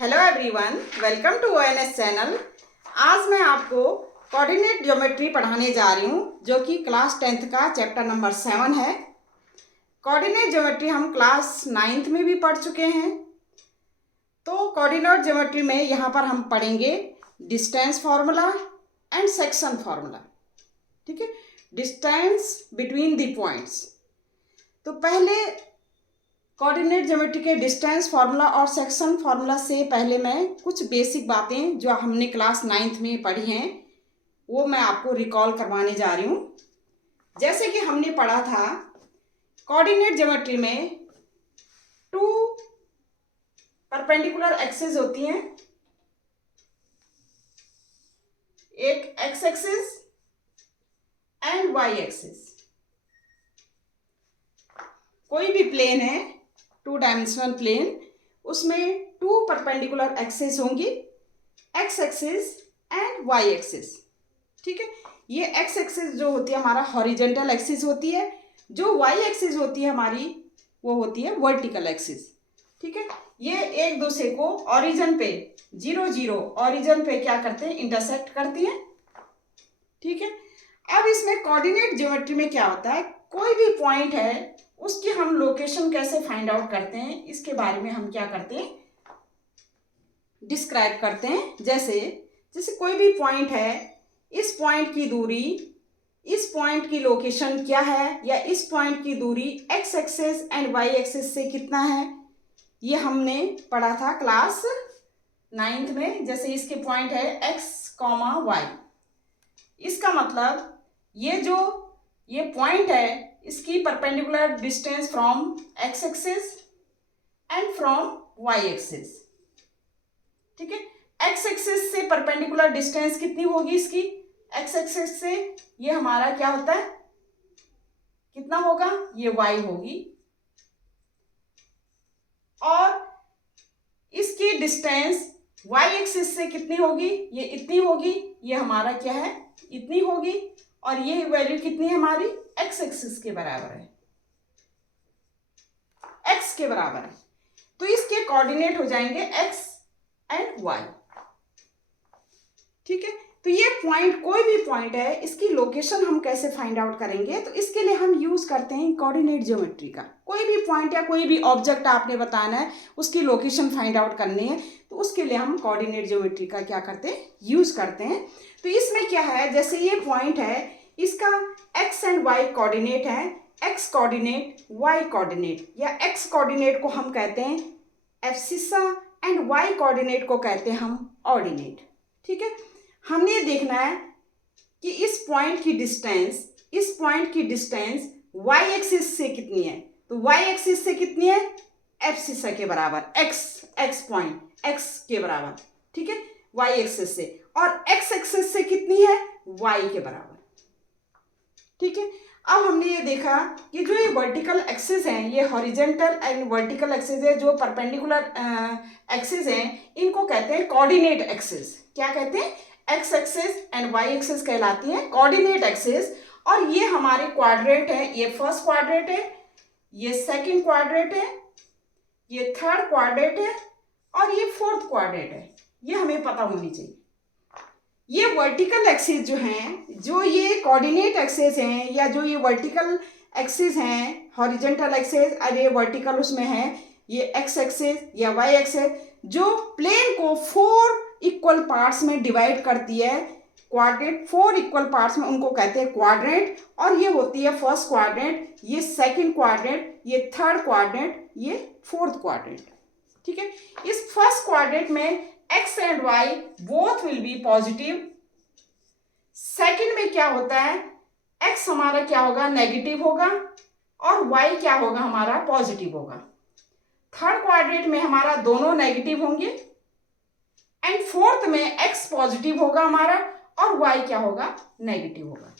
Hello everyone, welcome to ONS channel. आज मैं आपको कोऑर्डिनेट ज्योमेट्री पढ़ाने जा रही हूँ, जो कि क्लास 10th का चैप्टर नंबर 7 है। कोऑर्डिनेट ज्योमेट्री हम क्लास 9th में भी पढ़ चुके हैं। तो कोऑर्डिनेट ज्योमेट्री में यहाँ पर हम पढ़ेंगे distance formula and section formula. ठीक है, डिस्टेंस बिटवीन द पॉइंट्स। तो पहले कोऑर्डिनेट ज्योमेट्री के डिस्टेंस फार्मूला और सेक्शन फार्मूला से पहले मैं कुछ बेसिक बातें जो हमने क्लास 9th में पढ़ी हैं वो मैं आपको रिकॉल करवाने जा रही हूँ। जैसे कि हमने पढ़ा था कोऑर्डिनेट ज्योमेट्री में 2 परपेंडिकुलर एक्सिस होती हैं, एक x axis and y axis. कोई भी प्लेन है 2 डायमेंशनल प्लेन, उसमें 2 परपेंडिकुलर एक्सिस होंगी, x axis and y axis. ठीक है, ये एक्स एक्सिस जो होती है हमारा हॉरिजेंटल एक्सिस होती है, जो वाई एक्सिस होती है हमारी वो होती है वर्टिकल एक्सिस। ठीक है, ये एक दूसरे को ओरिजिन पे 0 0 ओरिजिन पे क्या करते हैं, इंटरसेक्ट करती हैं। ठीक है, अब इसमें कोऑर्डिनेट ज्योमेट्री में क्या होता है, कोई भी पॉइंट है उसकी हम लोकेशन कैसे फाइंड आउट करते हैं, इसके बारे में हम क्या करते हैं, डिस्क्राइब करते हैं। जैसे जैसे कोई भी पॉइंट है, इस पॉइंट की दूरी, इस पॉइंट की लोकेशन क्या है, या इस पॉइंट की दूरी x axis and y axis से कितना है, ये हमने पढ़ा था क्लास 9th में। जैसे इसके पॉइंट है एक्स कॉमा वाई, इसका मतलब ये पॉइंट है, इसकी perpendicular distance from x axis and from y axis. ठीक है, एक्स एक्सिस से परपेंडिकुलर डिस्टेंस कितनी होगी इसकी, एक्स एक्सिस से ये हमारा क्या होता है, कितना होगा, ये वाई होगी। और इसकी डिस्टेंस वाई एक्सिस से कितनी होगी, ये इतनी होगी, ये हमारा क्या है, इतनी होगी। और ये वैल्यू कितनी है हमारी, एक्स एक्सिस के बराबर है, एक्स के बराबर है। तो इसके कोऑर्डिनेट हो जाएंगे एक्स एंड वाई। ठीक है, तो ये पॉइंट, कोई भी पॉइंट है, इसकी लोकेशन हम कैसे फाइंड आउट करेंगे, तो इसके लिए हम यूज करते हैं कोऑर्डिनेट ज्योमेट्री का। कोई भी पॉइंट या कोई भी ऑब्जेक्ट आपने बताना है, उसकी लोकेशन फाइंड आउट करनी है, तो उसके लिए हम कोऑर्डिनेट ज्योमेट्री का क्या करते हैं, यूज करते हैं। तो इसमें क्या है, जैसे ये पॉइंट है, इसका एक्स एंड वाई कोऑर्डिनेट है, एक्स कोऑर्डिनेट, वाई कोऑर्डिनेट, या एक्स कोऑर्डिनेट को हम कहते हैं एब्सिसा एंड वाई कोऑर्डिनेट को कहते हैं हम ऑर्डिनेट। ठीक है, हमने देखना है कि इस पॉइंट की डिस्टेंस वाई एक्सिस से कितनी है। तो वाई एक्सिस से कितनी है, एब्सिसा के बराबर, एक्स पॉइंट एक्स के बराबर। ठीक है, वाई एक्सिस से, और एक्स एक्सिस से कितनी है, वाई के बराबर। ठीक है, अब हमने ये देखा कि जो ये वर्टिकल एक्सिस हैं, ये हॉरिजेंटल एंड वर्टिकल एक्सिस है, जो परपेंडिकुलर एक्सिस हैं, इनको कहते हैं कोऑर्डिनेट एक्सिस। क्या कहते हैं, x axis and y axis कहलाती हैं कोऑर्डिनेट एक्सिस। और ये हमारे क्वाड्रेंट है, ये फर्स्ट क्वाड्रेंट है, ये सेकंड क्वाड्रेंट है, ये थर्ड क्वाड्रेंट है, और ये फोर्थ क्वाड्रेंट है। ये हमें पता होनी चाहिए। ये वर्टिकल एक्सिस जो हैं, जो ये कोऑर्डिनेट एक्सिस हैं, या जो ये वर्टिकल एक्सिस हैं, हॉरिजेंटल एक्सिस और ये वर्टिकल उसमें है, ये एक्स एक्सिस या वाई एक्सिस, जो प्लेन को 4 इक्वल पार्ट्स में डिवाइड करती है, क्वाड्रेंट 4 इक्वल पार्ट्स में, उनको कहते हैं क्वाड्रेंट। और ये होती है फर्स्ट क्वाड्रेंट, ये सेकंड क्वाड्रेंट, ये थर्ड क्वाड्रेंट, ये फोर्थ क्वाड्रेंट। ठीक है, इस फर्स्ट क्वाड्रेंट में x and y both will be positive. Second में क्या होता है, एक्स हमारा क्या होगा, नेगेटिव होगा, और वाई क्या होगा हमारा, पॉजिटिव होगा। थर्ड क्वाड्रेंट में हमारा दोनों नेगेटिव होंगे, एंड फोर्थ में एक्स पॉजिटिव होगा हमारा, और वाई क्या होगा, नेगेटिव होगा।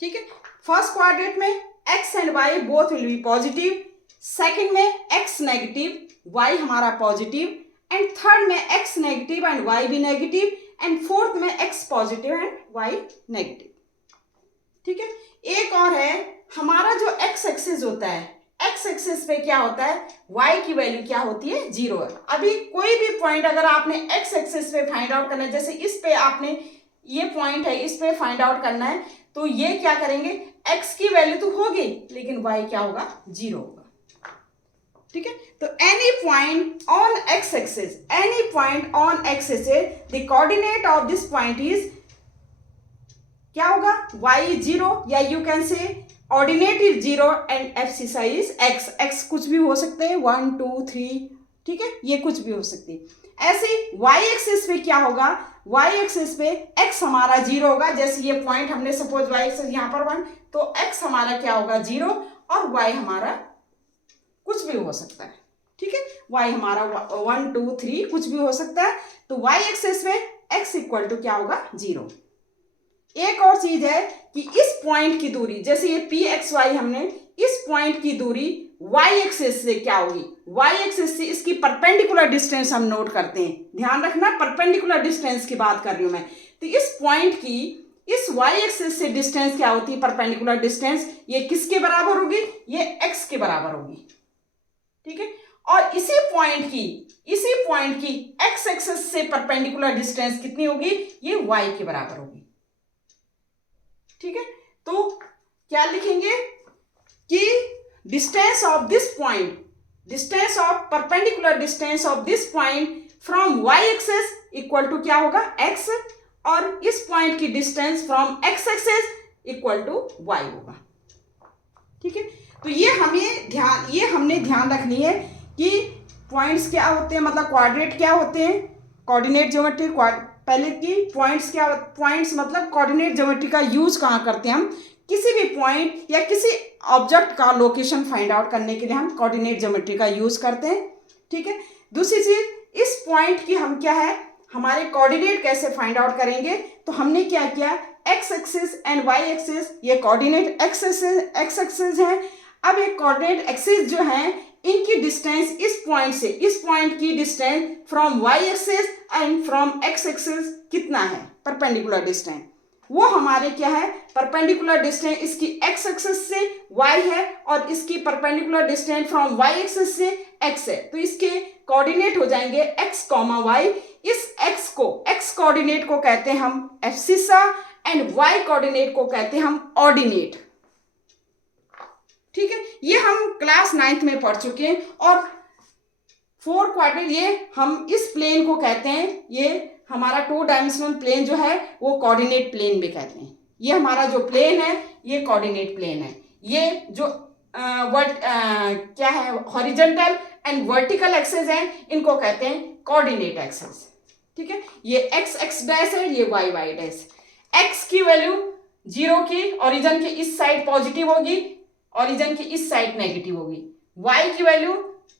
ठीक है, फर्स्ट क्वाड्रेंट में x and y both will be positive, second में एक्स नेगेटिव, वाई हमारा पॉजिटिव, एंड थर्ड में एक्स नेगेटिव एंड वाई भी नेगेटिव, एंड फोर्थ में x positive and y negative. ठीक है, एक और है, हमारा जो एक्स एक्सिस होता है, एक्स एक्सिस पे क्या होता है, वाई की वैल्यू क्या होती है, 0 है। अभी कोई भी पॉइंट अगर आपने एक्स एक्सिस पे फाइंड आउट करना है, जैसे इस पे आपने ये पॉइंट है, इस पे फाइंड आउट करना है, तो ये क्या करेंगे, एक्स की वैल्यू तो होगी लेकिन वाई क्या होगा, 0 होगा। ठीक है, तो any point on x axis, any point on x axis, the coordinate of this point is क्या होगा, y is 0, या यू कैन से ordinate is 0 and abscissa is x। x कुछ भी हो सकते हैं, 1 2 3, ठीक है, ये कुछ भी हो सकती है। ऐसे y एक्सिस पे क्या होगा, y एक्सिस पे x हमारा 0 होगा। जैसे ये पॉइंट हमने सपोज y एक्सिस यहाँ पर 1, तो x हमारा क्या होगा, 0, और y हमारा कुछ भी हो सकता है। ठीक है, y हमारा 1 2 3 कुछ भी हो सकता है। तो y एक्सिस पे x इक्वल टू क्या होगा, 0। एक और चीज है कि इस पॉइंट की दूरी, जैसे ये पी एक्स वाई, हमने इस पॉइंट की दूरी वाई एक्सिस से क्या होगी, वाई एक्सिस से इसकी परपेंडिकुलर डिस्टेंस हम नोट करते हैं। ध्यान रखना, परपेंडिकुलर डिस्टेंस की बात कर रही हूं मैं। तो इस पॉइंट की इस वाई एक्सिस से डिस्टेंस क्या होती है, परपेंडिकुलर डिस्टेंस, ये किसके बराबर होगी, ये एक्स के बराबर होगी। ठीक है, और इसी पॉइंट की एक्स एक्सिस से परपेंडिकुलर डिस्टेंस कितनी होगी, ये वाई के बराबर होगी। ठीक है, तो क्या लिखेंगे कि distance of this point, distance of perpendicular distance of this point from y axis equal to क्या होगा, एक्स, और इस पॉइंट की distance from x axis equal to y होगा। ठीक है, तो ये हमने ध्यान रखनी है कि पॉइंट्स क्या होते हैं, मतलब कोऑर्डिनेट क्या होते हैं, कोऑर्डिनेट ज्योमेट्री। पहले की पॉइंट्स मतलब कोऑर्डिनेट ज्योमेट्री का यूज कहाँ करते हैं हम, किसी भी पॉइंट या किसी ऑब्जेक्ट का लोकेशन फाइंड आउट करने के लिए हम कोऑर्डिनेट ज्योमेट्री का यूज करते हैं। ठीक है, दूसरी चीज, इस पॉइंट की हम क्या है, हमारे कोऑर्डिनेट कैसे फाइंड आउट करेंगे, तो हमने क्या किया, x axis and y axis, ये कोऑर्डिनेट एक्स एक्सिस है। अब एक कोऑर्डिनेट एक्सिस जो है, इनकी डिस्टेंस इस पॉइंट की distance from y axis and from x axis कितना है, परपेंडिकुलर डिस्टेंस, वो हमारे क्या है, परपेंडिकुलर डिस्टेंस इसकी एक्स एक्सिस से y है और इसकी perpendicular distance from y axis से x है। तो इसके कोऑर्डिनेट हो जाएंगे x, y। इस x कोऑर्डिनेट को कहते हैं हम एब्सिसा एंड y कोऑर्डिनेट को कहते हैं हम ऑर्डिनेट। ठीक है, ये हम क्लास 9th में पढ़ चुके हैं। और 4 क्वाड्रेंट, ये हम इस प्लेन को कहते हैं, ये हमारा 2 डायमेंशनल प्लेन जो है वो कोऑर्डिनेट प्लेन भी कहते हैं। ये हमारा जो प्लेन है ये कोऑर्डिनेट प्लेन है। ये जो क्या है, हॉरिजॉन्टल एंड वर्टिकल एक्सेस है, इनको कहते हैं कोऑर्डिनेट एक्सेस। ठीक है, ये एक्स एक्स डैश है, ये वाई वाई डैश। एक्स की वैल्यू 0 की, ओरिजिन के इस साइड पॉजिटिव होगी, ओरिजिन की इस साइड नेगेटिव होगी। वाई की वैल्यू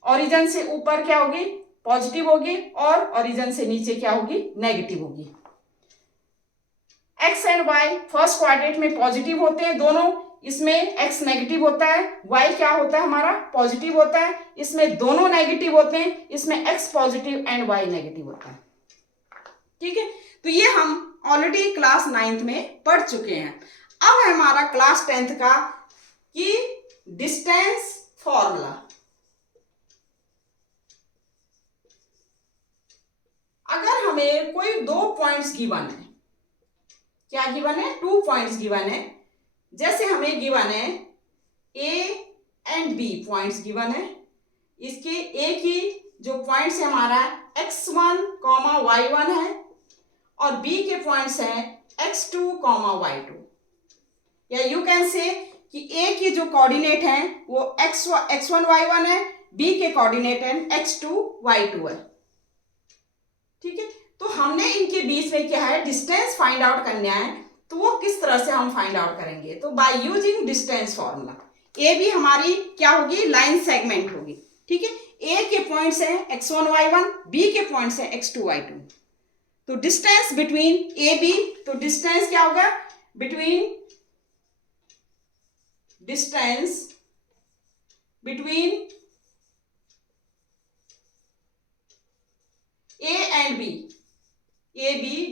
ओरिजिन से ऊपर क्या होगी, पॉजिटिव होगी, और ओरिजिन से नीचे क्या होगी, नेगेटिव होगी। X and y first quadrant में पॉजिटिव होते हैं दोनों, इसमें एक्स नेगेटिव होता है, वाई क्या होता है हमारा, पॉजिटिव होता है। इसमें दोनों नेगेटिव होते हैं, इसमें x positive and y negative होता है। ठीक है, तो ये हम ऑलरेडी क्लास 9th में पढ़ चुके हैं। अब है हमारा क्लास 10th का कि डिस्टेंस फॉर्मूला। अगर हमें कोई 2 पॉइंट्स गिवन है, क्या गिवन है, 2 पॉइंट्स गिवन है। जैसे हमें गिवन है A and B points given है। इसके ए की जो पॉइंट्स है हमारा x1, y1 है, और बी के पॉइंट्स हैं x2, y2। या यू कैन से कि ए की जो कोऑर्डिनेट है वो x1 y1 है, बी के कोऑर्डिनेट है x2 y2 है। ठीक है, तो हमने इनके बीच में क्या है, डिस्टेंस फाइंड आउट करना है। तो वो किस तरह से हम फाइंड आउट करेंगे, तो बाय यूजिंग डिस्टेंस फॉर्मूला। ए भी हमारी क्या होगी, लाइन सेगमेंट होगी। ठीक है, ए के पॉइंट्स हैं x1 y1, बी के पॉइंट्स हैं x2 y2। तो डिस्टेंस बिटवीन ए बी, तो डिस्टेंस क्या होगा, distance between A and B,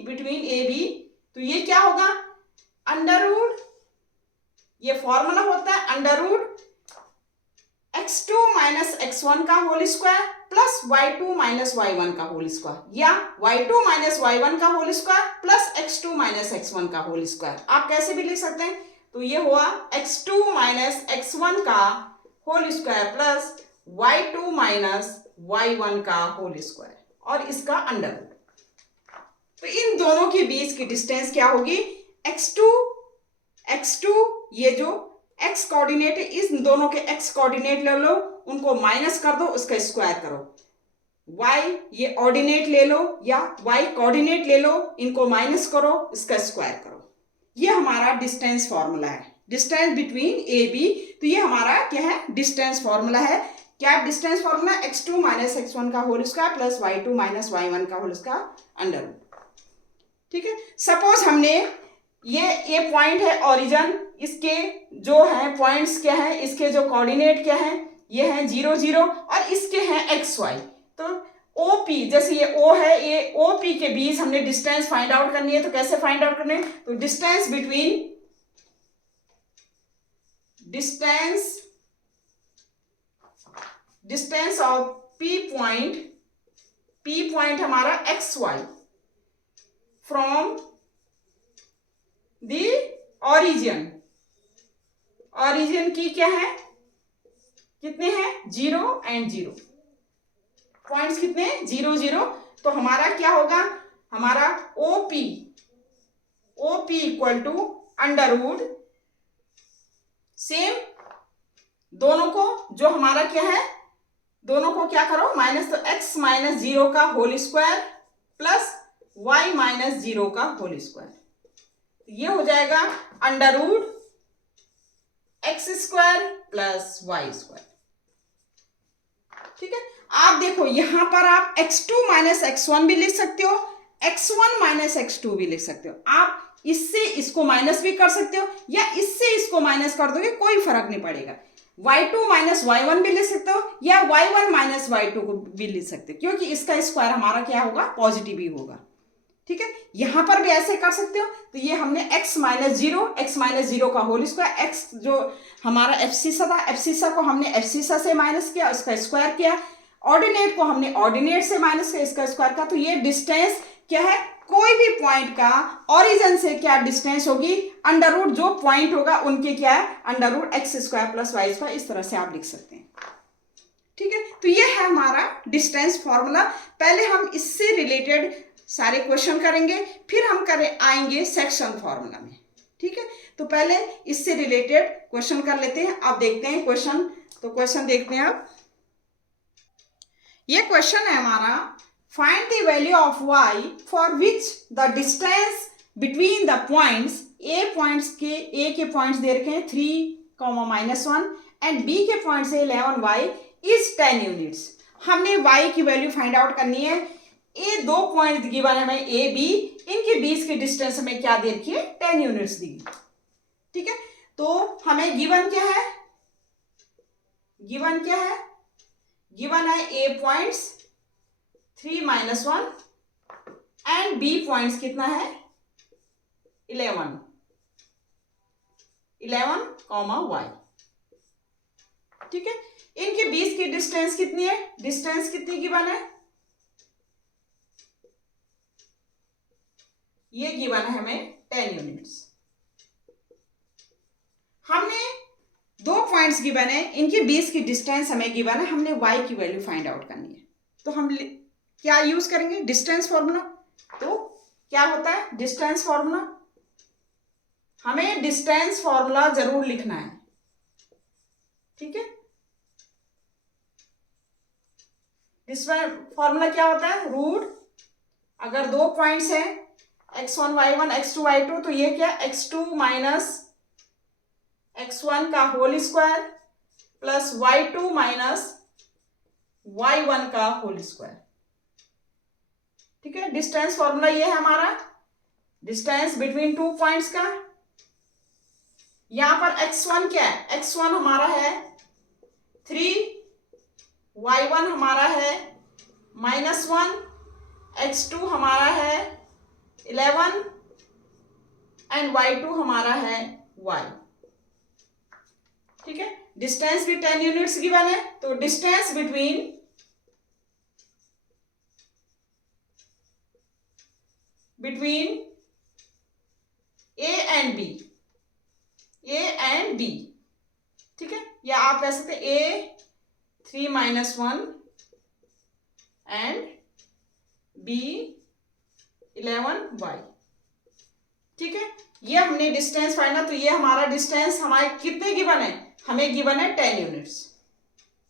between A B, तो ये क्या होगा, अंडर रूट, ये फॉर्मूला होता है अंडर रूट x1 का whole square plus y2 minus y1 का होल स्क्वायर, या y2 माइनस y1 का whole square plus x2 minus x1 का होल स्क्वायर। आप कैसे भी लिख सकते हैं, तो ये हुआ x2 माइनस x1 का whole square plus y2 minus y1 का होल स्क्वायर और इसका अंडर रूट। तो इन दोनों के बीच की डिस्टेंस क्या होगी, x2 ये जो x कोऑर्डिनेट है, इस दोनों के x कोऑर्डिनेट ले लो, उनको माइनस कर दो, उसका स्क्वायर करो। y ये ऑर्डिनेट ले लो या y कोऑर्डिनेट ले लो, इनको माइनस करो, इसका स्क्वायर करो। ये हमारा डिस्टेंस फॉर्मूला है, डिस्टेंस बिटवीन ए बी। तो ये हमारा क्या है, डिस्टेंस फॉर्मूला है। क्या distance formula, x2 minus x1 का whole square plus y2 minus y1 का होल स्क्वायर अंडर रूट। ठीक है, सपोज हमने ये पॉइंट है ओरिजिन, इसके जो है पॉइंट्स क्या है, इसके जो कोऑर्डिनेट क्या है, ये है 0 0 और इसके हैं एक्स वाई। तो OP, जैसे ये O है, ये OP के बीच हमने डिस्टेंस फाइंड आउट करनी है। तो कैसे फाइंड आउट करनी है, तो distance between distance of P point हमारा X Y from the origin की क्या है, कितने हैं, 0 एंड 0 पॉइंट्स, कितने 0 0। तो हमारा क्या होगा, हमारा OP equal to under root, same दोनों को जो हमारा क्या है, दोनों को क्या करो माइनस, तो x माइनस 0 का whole square plus y minus 0 का होल स्क्वायर, ये हो जाएगा under root x square plus y square. ठीक है, आप देखो यहां पर आप x2 माइनस x1 भी लिख सकते हो, x1 माइनस x2 भी लिख सकते हो। आप इससे इसको माइनस भी कर सकते हो या इससे इसको माइनस कर दोगे, कोई फर्क नहीं पड़ेगा। y2 माइनस y1 भी लिख सकते हो या y1 माइनस y2 को भी लिख सकते हो, क्योंकि इसका स्क्वायर हमारा क्या होगा, पॉजिटिव ही होगा। ठीक है, यहां पर भी ऐसे कर सकते हो। तो ये हमने x माइनस 0 का होल स्क्वायर, x जो हमारा एब्सिसा था, एब्सिसा को हमने एब्सिसा से माइनस किया, उसका स्क्वायर किया। ऑर्डिनेट को हमने ऑर्डिनेट से माइनस किया, इसका स्क्वायर का। तो ये डिस्टेंस क्या है, कोई भी पॉइंट का ओरिजिन से क्या डिस्टेंस होगी, अंडर रूट जो पॉइंट होगा उनके क्या है, under root x square plus y square, इस तरह से आप लिख सकते हैं। ठीक है, तो ये है हमारा डिस्टेंस फॉर्मूला। पहले हम इससे रिलेटेड सारे क्वेश्चन करेंगे, फिर हम आएंगे सेक्शन फॉर्मूला में। ठीक है, तो पहले इससे रिलेटेड क्वेश्चन कर लेते हैं। आप देखते हैं क्वेश्चन, तो क्वेश्चन देखते हैं आप। ये क्वेश्चन है हमारा, find the value of y for which the distance between the points, A के पॉइंट्स दे रखे हैं 3,-1 एंड बी के पॉइंट से 11y इज 10 यूनिट्स। हमने y की वैल्यू फाइंड आउट करनी है। ये दो पॉइंट गिवन है हमें ए बी, इनके बीच की डिस्टेंस हमें क्या दे रखी है, 10 यूनिट्स दी। ठीक है, तो हमें गिवन क्या है, गिवन है ए पॉइंट्स 3-1 एंड बी पॉइंट्स कितना है 11, y। ठीक है, इनके बीच की डिस्टेंस कितनी है, डिस्टेंस कितनी गिवन है, ये गिवन है हमें 10 यूनिट्स। हमने दो पॉइंट्स गिवन है, इनके बीच की डिस्टेंस हमें गिवन है, हमने y की वैल्यू फाइंड आउट करनी है। तो हम क्या यूज करेंगे, डिस्टेंस फॉर्मूला। तो क्या होता है डिस्टेंस फॉर्मूला, हमें डिस्टेंस फॉर्मूला जरूर लिखना है। ठीक है, डिस्टेंस फॉर्मूला क्या होता है, रूट, अगर दो पॉइंट्स है x1 y1 x2 y2, तो ये क्या x2 माइनस x1 का whole square plus y2 minus y1 का होल स्क्वायर। ठीक है, डिस्टेंस फॉर्मूला ये है हमारा, डिस्टेंस बिटवीन टू पॉइंट्स का। यहां पर x1 क्या है, x1 हमारा है 3, y1 हमारा है -1, x2 हमारा है 11 एंड y2 हमारा है y। ठीक है, डिस्टेंस भी 10 यूनिट्स गिवन है, तो distance between A and B, ठीक है, या आप कह सकते ए 3-1 एंड बी 11y, ठीक है। ये हमने डिस्टेंस फाइंड, तो ये हमारा डिस्टेंस हमारे कितने गिवन है, हमें गिवन है 10 यूनिट्स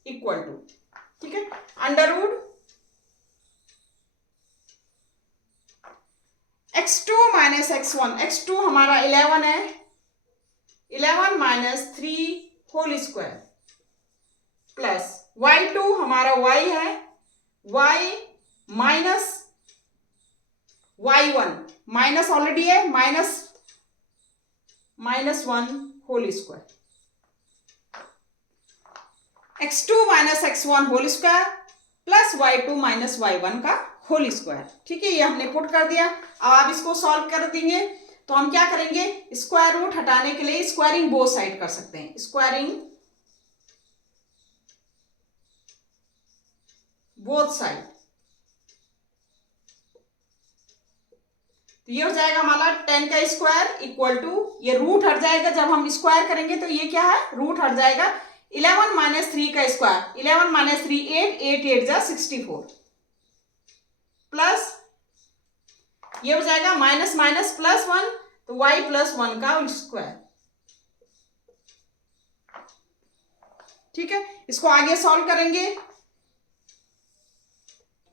इक्वल टू, ठीक है, Underwood x2 minus x1, x2 हमारा 11 है, 11 minus 3 whole square plus y2 हमारा y है, y minus y1, minus already है, minus 1 whole square, x2 minus x1 whole square plus y2 minus y1 का whole square, ठीक है, ये हमने पुट कर दिया। अब आप इसको सॉल्व कर देंगे तो हम क्या करेंगे, स्क्वायर रूट हटाने के लिए स्क्वायरिंग बोथ साइड कर सकते हैं, स्क्वायरिंग बोथ साइड, तो ये हो जाएगा हमारा 10 का स्क्वायर इक्वल टू, ये रूट हट जाएगा, जब हम स्क्वायर करेंगे तो ये क्या है, रूट हट जाएगा, 11 माइनस 3 का स्क्वायर, 11 माइनस 3 8 8 जा 64 प्लस ये हो जाएगा माइनस माइनस प्लस 1, तो y प्लस 1 का स्क्वायर, ठीक है, इसको आगे सॉल्व करेंगे,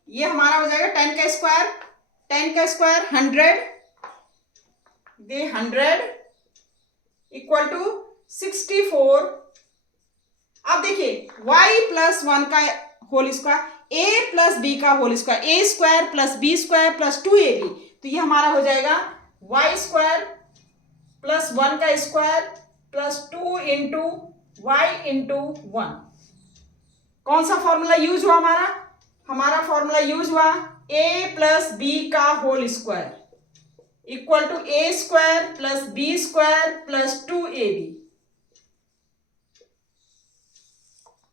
ये हमारा हो जाएगा 10 का स्क्वायर, 10 का स्क्वायर 100 इक्वल टू 64। अब देखिए y प्लस 1 का whole square, a plus B का whole square, a square plus B square plus 2ab, तो ये हमारा हो जाएगा y स्क्वायर प्लस 1 का square plus 2 into y into 1। कौन सा फॉर्मूला यूज हुआ हमारा फॉर्मूला यूज हुआ a प्लस बी का whole square equal to a square plus B square plus 2ab।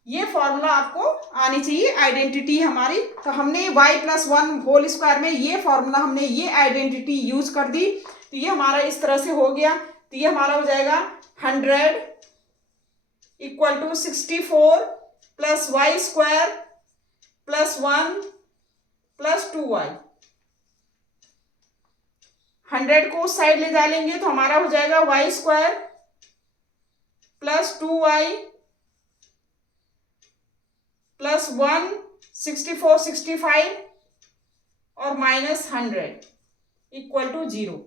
ये फॉर्मूला आपको आनी चाहिए, आइडेंटिटी हमारी। तो हमने y प्लस 1 होल स्क्वायर में ये फॉर्मूला, हमने ये आइडेंटिटी यूज कर दी, तो ये हमारा इस तरह से हो गया। तो ये हमारा हो जाएगा 100 equal to 64 plus y square plus 1 plus 2y। 100 को उस साइड ले जा लेंगे तो हमारा हो जाएगा y square plus 2y plus 1 64 65 और माइनस 100 इक्वल टू 0।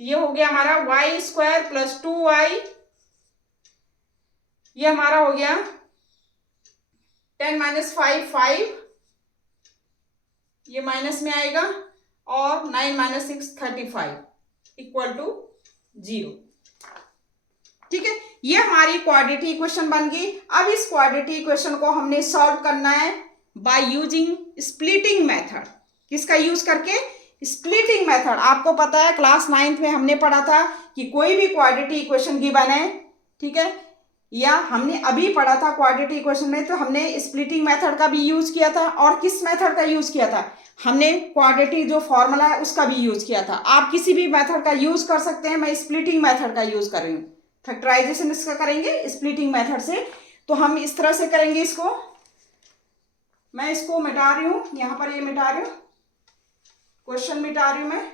तो ये हो गया हमारा y स्क्वायर प्लस 2y, ये हमारा हो गया 10 माइनस 5 5, ये माइनस में आएगा, और 9 माइनस 6 35 इक्वल टू 0। ठीक है, ये हमारी क्वाड्रेटिक इक्वेशन बन गई। अब इस क्वाड्रेटिक इक्वेशन को हमने सॉल्व करना है बाय यूजिंग स्प्लिटिंग मेथड। किसका यूज करके? Splitting method. आपको पता है क्लास 9th में हमने पढ़ा था कि कोई भी क्वाड्रेटिक इक्वेशन गिवन है, ठीक है, या हमने अभी पढ़ा था क्वाड्रेटिक इक्वेशन में, तो हमने स्प्लिटिंग मेथड का भी यूज किया था। और किस मेथड का यूज किया था? हमने क्वाड्रेटिक जो फॉर्मूला है उसका भी यूज किया था। आप किसी भी मेथड का यूज कर सकते हैं, मैं स्प्लिटिंग मेथड का यूज कर रही हूँ। फैक्टराइजेशन इसका करेंगे स्प्लिटिंग मेथड से। तो हम इस तरह से करेंगे इसको, मैं इसको मिटा रही हूँ, यहाँ पर ये मिटा रही हूँ, क्वेश्चन मिटा रही हूँ मैं।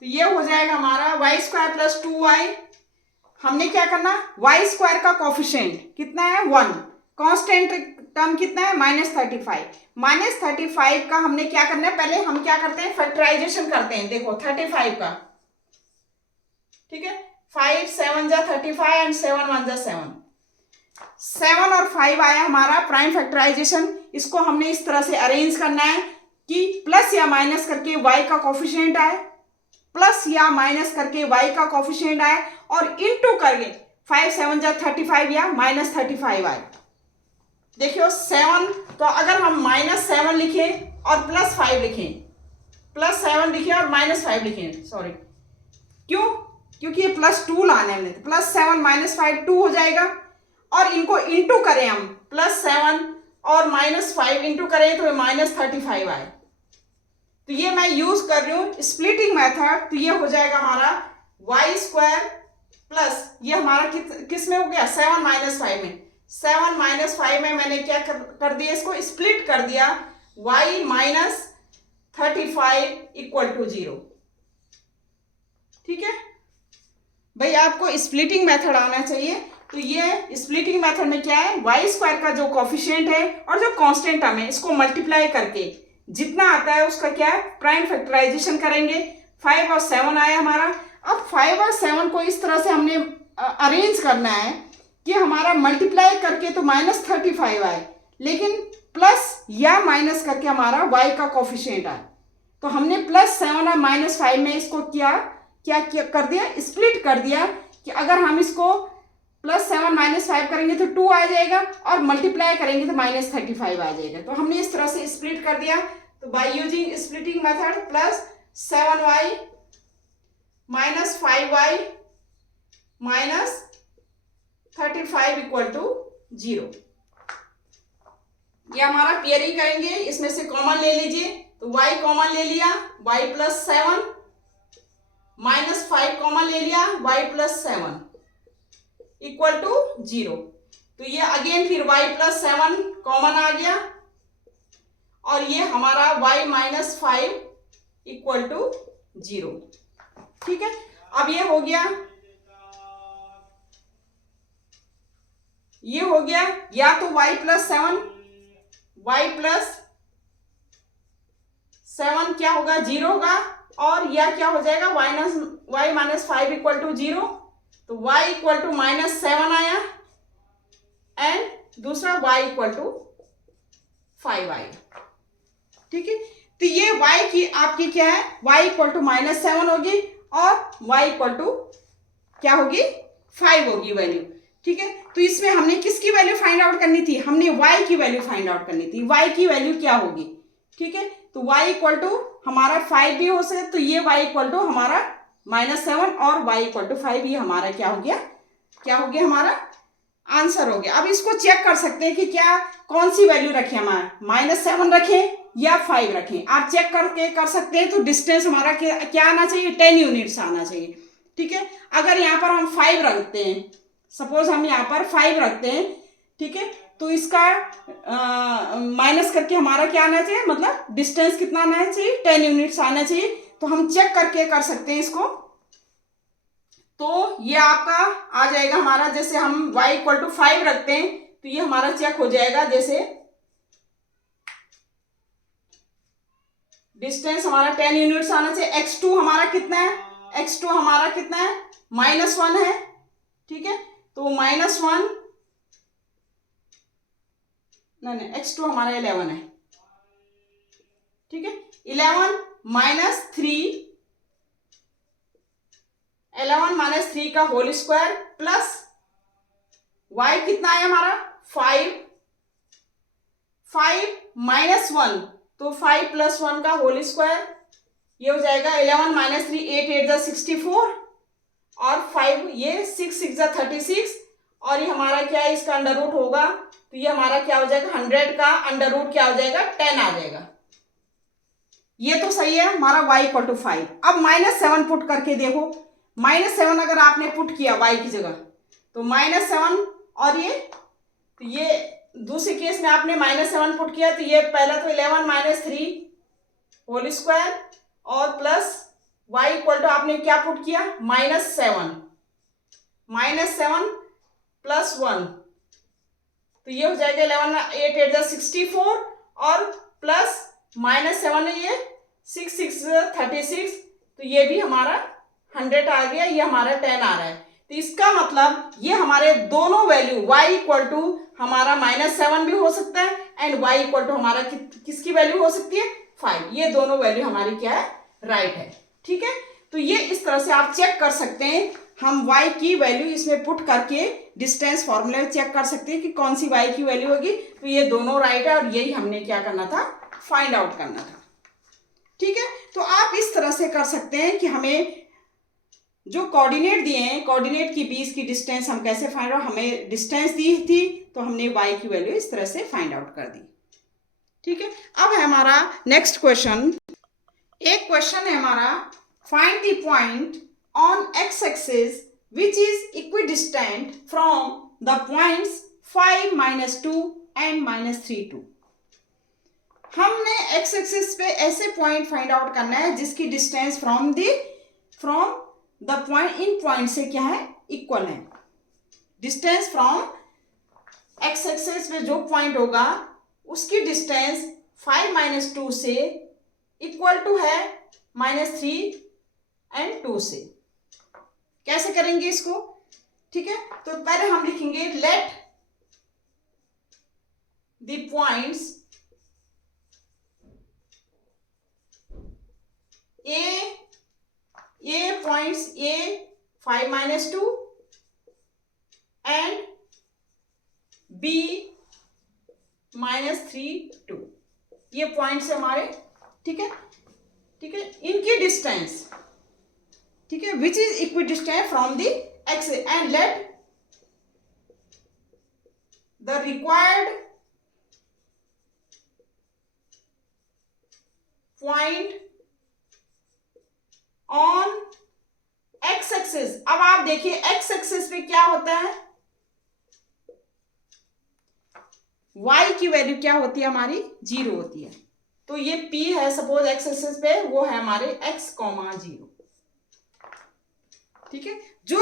तो ये हो जाएगा हमारा वाई स्क्वायर प्लस 2y। हमने क्या करना? वाई स्क्वायर का कोफिशिएंट कितना है? 1। कांस्टेंट टर्म कितना है? -35। -35 का हमने क्या करना है? पहले हम क्या करते हैं? फैक्टराइजेशन करते हैं। देखो 35 का, ठीक है, 5 7 जा 35 एंड 7 1 जा 7। 7 और 5 आया हमारा प्राइम फैक्टराइजेशन। इसको हमने इस तरह से अरेंज करना है कि प्लस या माइनस करके y का कोफिशिएंट आए, प्लस या माइनस करके y का कोफिशिएंट आए, और इनटू करके 5 7 जा 35 या -35 आए। देखियो 7, तो अगर हम -7 लिखें और +5 लिखें, +7 लिखें और -5 लिखें, सॉरी, क्यों? क्योंकि ये +2 लाने हमने, तो +7 -5 2 हो जाएगा, और इनको इंटू करें हम, +7 और -5 इंटू करें तो ये -35 आए। तो ये मैं यूज कर रही हूँ स्प्लिटिंग मेथड, तो ये हो जाएगा हमारा y² प्लस, ये हमारा किस में हो गया, 7 -5 में, 7 -5 में मैंने क्या कर दिया, इसको स्प्लिट कर दिया, y -35 = 0। ठीक है भाई, आपको स्प्लिटिंग मेथड आना चाहिए। तो ये स्प्लिटिंग मेथड में क्या है, y² का जो कोफिशिएंट है और जो कांस्टेंट टर्म है, इसको मल्टीप्लाई करके जितना आता है उसका क्या है, प्राइम फैक्टराइजेशन करेंगे। 5 और 7 आया हमारा। अब 5 और 7 को इस तरह से हमने अरेंज करना है कि हमारा मल्टीप्लाई करके तो -35 आए, लेकिन प्लस या माइनस करके हमारा y का कोफिशिएंट आए। तो हमने +7 और -5 में इसको क्या कर दिया, स्प्लिट कर दिया कि अगर हम इसको +7 -5 करेंगे तो 2 आ जाएगा, और मल्टीप्लाई करेंगे तो -35 आ जाएगा। तो हमने इस तरह से स्प्लिट कर दिया। तो by using splitting method, +7y -5y -35 = 0। ये हमारा पेयरिंग करेंगे, इसमें से कॉमन ले लीजिए। तो y कॉमन ले लिया, y +7, -5 कॉमन ले लिया, y +7 = 0। तो ये अगेन फिर y +7 कॉमन आ गया, और ये हमारा y -5 = 0। ठीक है, अब ये हो गया, या तो y +7 क्या होगा, 0 होगा, और या क्या हो जाएगा, y -5 = 0। तो y = -7 आया, एंड दूसरा y = 5 आया। ठीक है, तो ये y की आपकी क्या है, y = -7 होगी, और y = क्या होगी, 5 होगी वैल्यू। ठीक है, तो इसमें हमने किसकी वैल्यू फाइंड आउट करनी थी, हमने y की वैल्यू फाइंड आउट करनी थी। y की वैल्यू क्या होगी, ठीक है, तो y = हमारा 5 भी हो सकता है, तो ये y = हमारा -7 और y = 5, ये हमारा क्या हो गया हमारा आंसर हो गया। अब इसको चेक कर सकते हैं कि क्या कौन सी वैल्यू रखें, हमारा -7 रखें या 5 रखें। आप चेक करके कर सकते हैं। तो डिस्टेंस हमारा क्या आना चाहिए, 10 यूनिट्स आना चाहिए। ठीक है, अगर यहाँ पर हम 5 रखते हैं, सपोज हम यहाँ पर 5 रखते हैं, ठीक है, तो इसका माइनस करके हमारा क्या आना चाहिए, मतलब डिस्टेंस कितना आना चाहिए, 10 यूनिट्स आना चाहिए। तो हम चेक करके कर सकते हैं इसको। तो ये आपका आ जाएगा हमारा, जैसे हम y = 5 रखते हैं तो ये हमारा चेक हो जाएगा, जैसे डिस्टेंस हमारा 10 यूनिट्स आना चाहिए। x2 हमारा कितना है, x2 हमारा कितना है, -1 है। ठीक है, तो -1 नहीं, x2 हमारा 11 है। ठीक है, 11 -3 का होल स्क्वायर प्लस y कितना है हमारा, 5 -1, तो 5 + 1 का होल स्क्वायर, ये हो जाएगा 11 - 3 8 8 64, और 5 ये 6 6 36, और ये हमारा क्या है, इसका अंडर रूट होगा, तो ये हमारा क्या हो जाएगा, 100 का अंडर रूट क्या हो जाएगा, 10 आ जाएगा। ये तो सही है, हमारा y = 5। अब -7 पुट करके देखो, -7 अगर आपने पुट किया y की जगह, तो -7 और ये दूसरे केस में आपने -7 पुट किया, तो ये पहला तो 11 - 3 होल स्क्वायर, और प्लस y = आपने क्या पुट किया, -7 प्लस 1, तो ये हो जाएगा 11 8 8 64, और प्लस -7 है, ये 6 6 36, तो ये भी हमारा 100 आ गया, ये हमारा 10 आ रहा है। तो इसका मतलब ये हमारे दोनों वैल्यू y = हमारा -7 भी हो सकता है, एंड y = हमारा किसकी वैल्यू हो सकती है, 5। ये दोनों वैल्यू हमारी क्या है, राइट है। ठीक है, तो ये इस तरह से आप चेक कर सकते हैं। हम y की वैल्यू इसमें पुट करके डिस्टेंस फॉर्मूले में चेक कर सकते हैं कि कौन सी y की वैल्यू होगी। तो ये दोनों राइट है और यही हमने क्या करना था, फाइंड आउट करना था। ठीक है, तो आप इस तरह से कर सकते हैं कि हमें जो कोऑर्डिनेट दिए हैं, कोऑर्डिनेट की बीच की डिस्टेंस हम कैसे फाइंड आउट, हमें डिस्टेंस दी थी तो हमने y की वैल्यू इस तरह से फाइंड आउट कर दी। ठीक है, अब है हमारा नेक्स्ट क्वेश्चन। एक क्वेश्चन है हमारा, find the point on x axis which is equidistant from the points 5, -2 and -3, 2। हमने x एक्सिस पे ऐसे पॉइंट फाइंड आउट करना है जिसकी distance from the point, in point से क्या है, इक्वल है। डिस्टेंस फ्रॉम x एक्सिस पे जो पॉइंट होगा उसकी डिस्टेंस 5 - 2 से इक्वल टू है -3 एंड 2 से। कैसे करेंगे इसको? ठीक है, तो पहले हम लिखेंगे let the points A points A 5 - 2 and B -3, 2। ये पॉइंट्स हमारे। ठीक है, ठीक है, इनकी डिस्टेंस, ठीक है, which is equidistant from the x, and let the required point on x axis. अब आप देखिए एक्स एक्सिस पे क्या होता है, y की वैल्यू क्या होती है हमारी, 0 होती है। तो ये P है सपोज एक्स एक्सिस पे, वो है हमारे x, 0। ठीक है, जो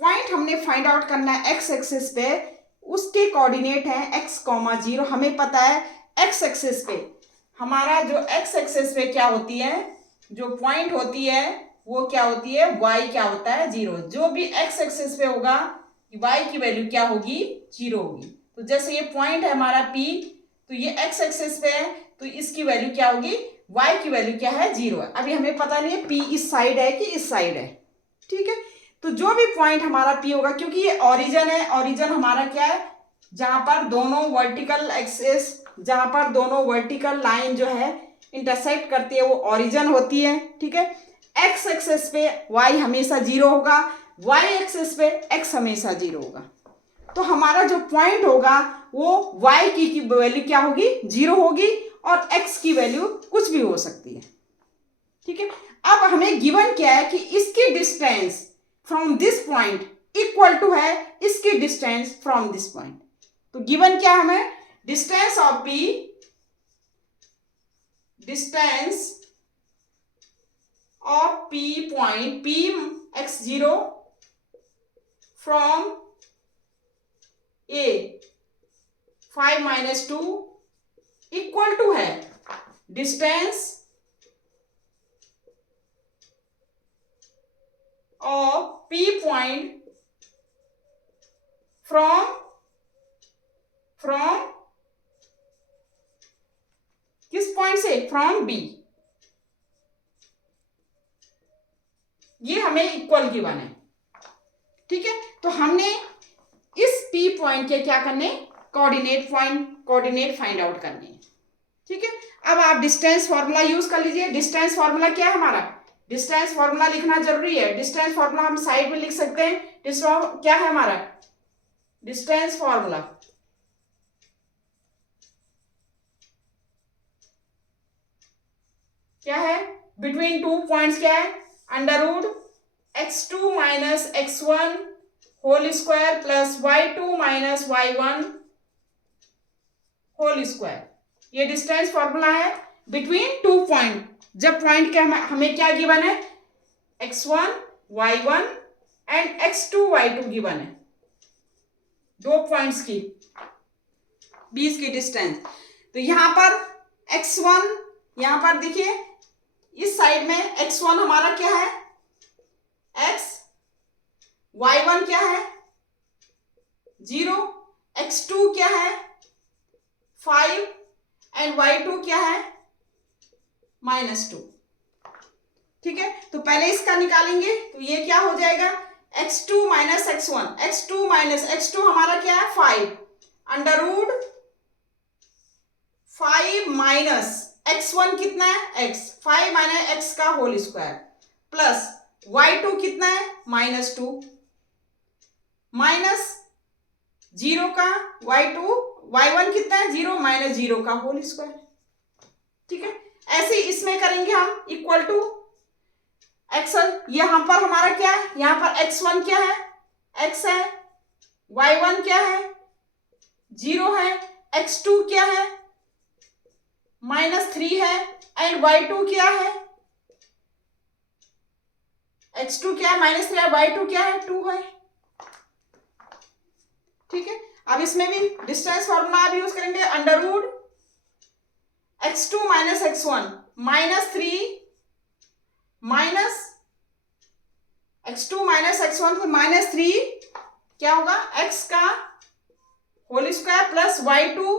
पॉइंट हमने फाइंड आउट करना है एक्स एक्सिस पे उसके कोऑर्डिनेट है x, 0। हमें पता है एक्स एक्सिस पे हमारा जो एक्स एक्सिस पे क्या होती है, जो पॉइंट होती है वो क्या होती है, y क्या होता है, 0। जो भी x एक्सिस पे होगा y की वैल्यू क्या होगी, 0 होगी। तो जैसे ये पॉइंट है हमारा P, तो ये x एक्सिस पे है तो इसकी वैल्यू क्या होगी, y की वैल्यू क्या है, 0 है। अभी हमें पता नहीं है P इस साइड है कि इस साइड है। ठीक है, तो जो भी पॉइंट हमारा P होगा, क्योंकि ये ऑरिजन है, ऑरिजन हमारा क्या है, जहां पर दोनों वर्टिकल एक्सिस, जहां पर दोनों वर्टिकल लाइन जो है इंटरसेक्ट करती है वो ओरिजिन होती है। ठीक है, एक्स एक्सिस पे y हमेशा 0 होगा, y एक्सिस पे x हमेशा 0 होगा। तो हमारा जो पॉइंट होगा वो y की वैल्यू क्या होगी, 0 होगी, और x की वैल्यू कुछ भी हो सकती है। ठीक है, अब हमें गिवन क्या है कि इसकी distance from this point equal to है इसकी डिस्टेंस फ्रॉम दिस पॉइंट। तो गिवन क्या है हमें, distance of P, distance of P point P x0 from A 5 - 2 equal to है distance of P point from किस पॉइंट से, फ्रॉम B। ये हमें इक्वल गिवन है। ठीक है, तो हमने इस P पॉइंट के क्या करने, कोऑर्डिनेट फाइंड आउट करने। ठीक है, अब आप डिस्टेंस फॉर्मूला यूज कर लीजिए। डिस्टेंस फॉर्मूला क्या है हमारा, डिस्टेंस फॉर्मूला लिखना जरूरी है। डिस्टेंस फॉर्मूला हम साइड में लिख सकते हैं। क्या है हमारा डिस्टेंस फॉर्मूला, क्या है, बिटवीन टू पॉइंट्स क्या है, under root x2 - x1 whole square plus y2 - y1 whole square. ये डिस्टेंस फॉर्मूला है बिटवीन टू पॉइंट। जब पॉइंट क्या हमें क्या गिवन है, x1 y1 and x2 y2 given है, दो पॉइंट्स की बीच की डिस्टेंस। तो यहां पर x1, यहां पर देखिए इस साइड में x1 हमारा क्या है, x, y1 क्या है 0, x2 क्या है 5 एंड y2 क्या है -2। ठीक है, तो पहले इसका निकालेंगे तो ये क्या हो जाएगा, x2 minus x1, x2 minus x2 हमारा क्या है 5, अंडर रूट 5 माइनस x1 कितना है x, 5 माइनस x का होल स्क्वायर प्लस y2 कितना है -2 माइनस 0 का y2, y1 कितना है 0 माइनस 0 का होल स्क्वायर। ठीक है, ऐसे इसमें करेंगे हम इक्वल टू एक्सल, यहां पर हमारा क्या है, यहां पर x1 क्या है x है, y1 क्या है 0 है, x2 क्या है -3 है एंड y2 क्या है, x2 क्या है -3 है, y2 क्या है 2 है। ठीक है, अब इसमें भी डिस्टेंस फॉर्मूला आप यूज करेंगे, under root x2 minus x1 -3 minus x2 minus x1 तो -3 क्या होगा x का whole square plus y2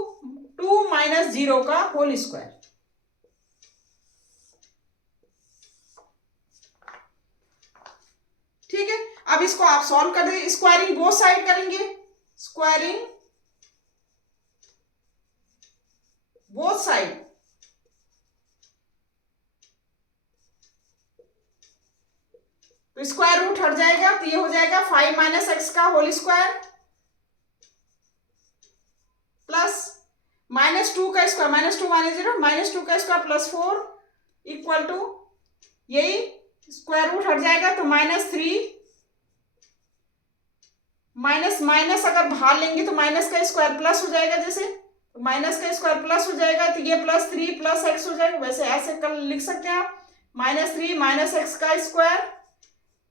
2 minus 0 का होल स्क्वायर। ठीक है, अब इसको आप सॉल्व कर देंगे, स्क्वायरिंग बोथ साइड करेंगे, स्क्वायरिंग बोथ साइड, तो स्क्वायर रूट हट जाएगा तो ये हो जाएगा 5 माइनस एक्स का होल स्क्वायर प्लस -2 का स्क्वायर, -2 माइनस 0 -2 का स्क्वायर प्लस 4 इक्वल टू, यही स्क्वायर रूट हट जाएगा तो -3 माइनस माइनस अगर बाहर लेंगे तो माइनस का स्क्वायर प्लस हो जाएगा, जैसे तो माइनस का स्क्वायर प्लस हो जाएगा तो ये +3 प्लस एक्स हो जाएगा, वैसे ऐसे कर लिख सकते हैं आप -3 माइनस एक्स का स्क्वायर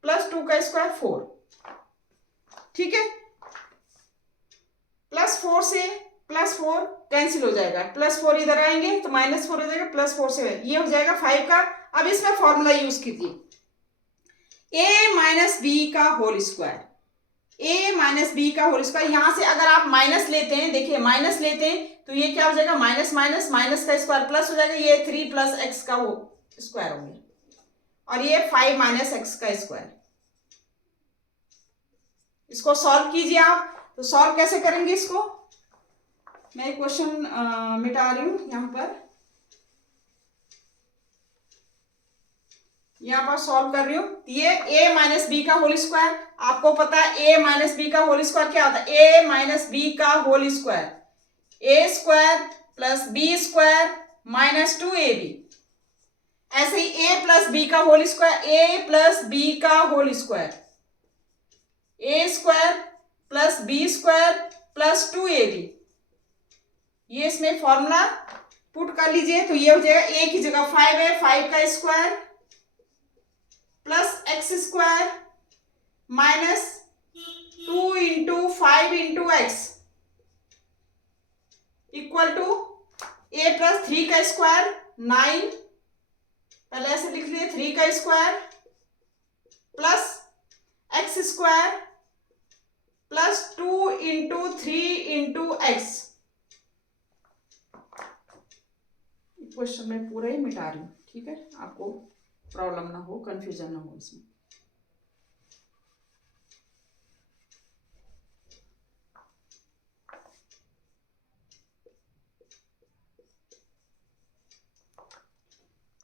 प्लस 2 का स्क्वायर 4। ठीक है, +4 से +4 कैंसिल हो जाएगा, +4 इधर आएंगे तो -4 हो जाएगा, +4 से ये हो जाएगा 5 का। अब इसमें फॉर्मूला यूज कीजिए a माइनस बी का whole square, a minus B का होल स्क्वायर, यहां से अगर आप माइनस लेते हैं, देखिए माइनस लेते हैं तो ये क्या हो जाएगा माइनस माइनस माइनस का स्क्वायर प्लस हो जाएगा, ये 3 प्लस एक्स का वो स्क्वायर हो गया और ये 5 माइनस एक्स का स्क्वायर। इसको सॉल्व कीजिए आप, तो सॉल्व कैसे करेंगे इसको, मैं क्वेश्चन मिटा रही हूं यहां पर सॉल्व कर रही हूं। ये a माइनस बी का होल स्क्वायर, आपको पता है a माइनस बी का होल स्क्वायर क्या होता है, a माइनस बी का whole square a square plus B square minus 2ab, ऐसे ही a प्लस बी का whole square a plus B का whole square a square plus B square plus 2ab, ये इसमें फॉर्मूला पुट कर लीजिए तो ये हो जाएगा a की जगह 5 है, 5 का square plus x square minus 2 into 5 into x equal to a plus 3 का स्क्वायर 9, पहले ऐसे लिख लिए 3 का square plus x square plus 2 into 3 into x. Question में पूरा ही मिटा रही हूं, ठीक है, आपको प्रॉब्लम ना हो, कंफ्यूजन ना हो इसमें।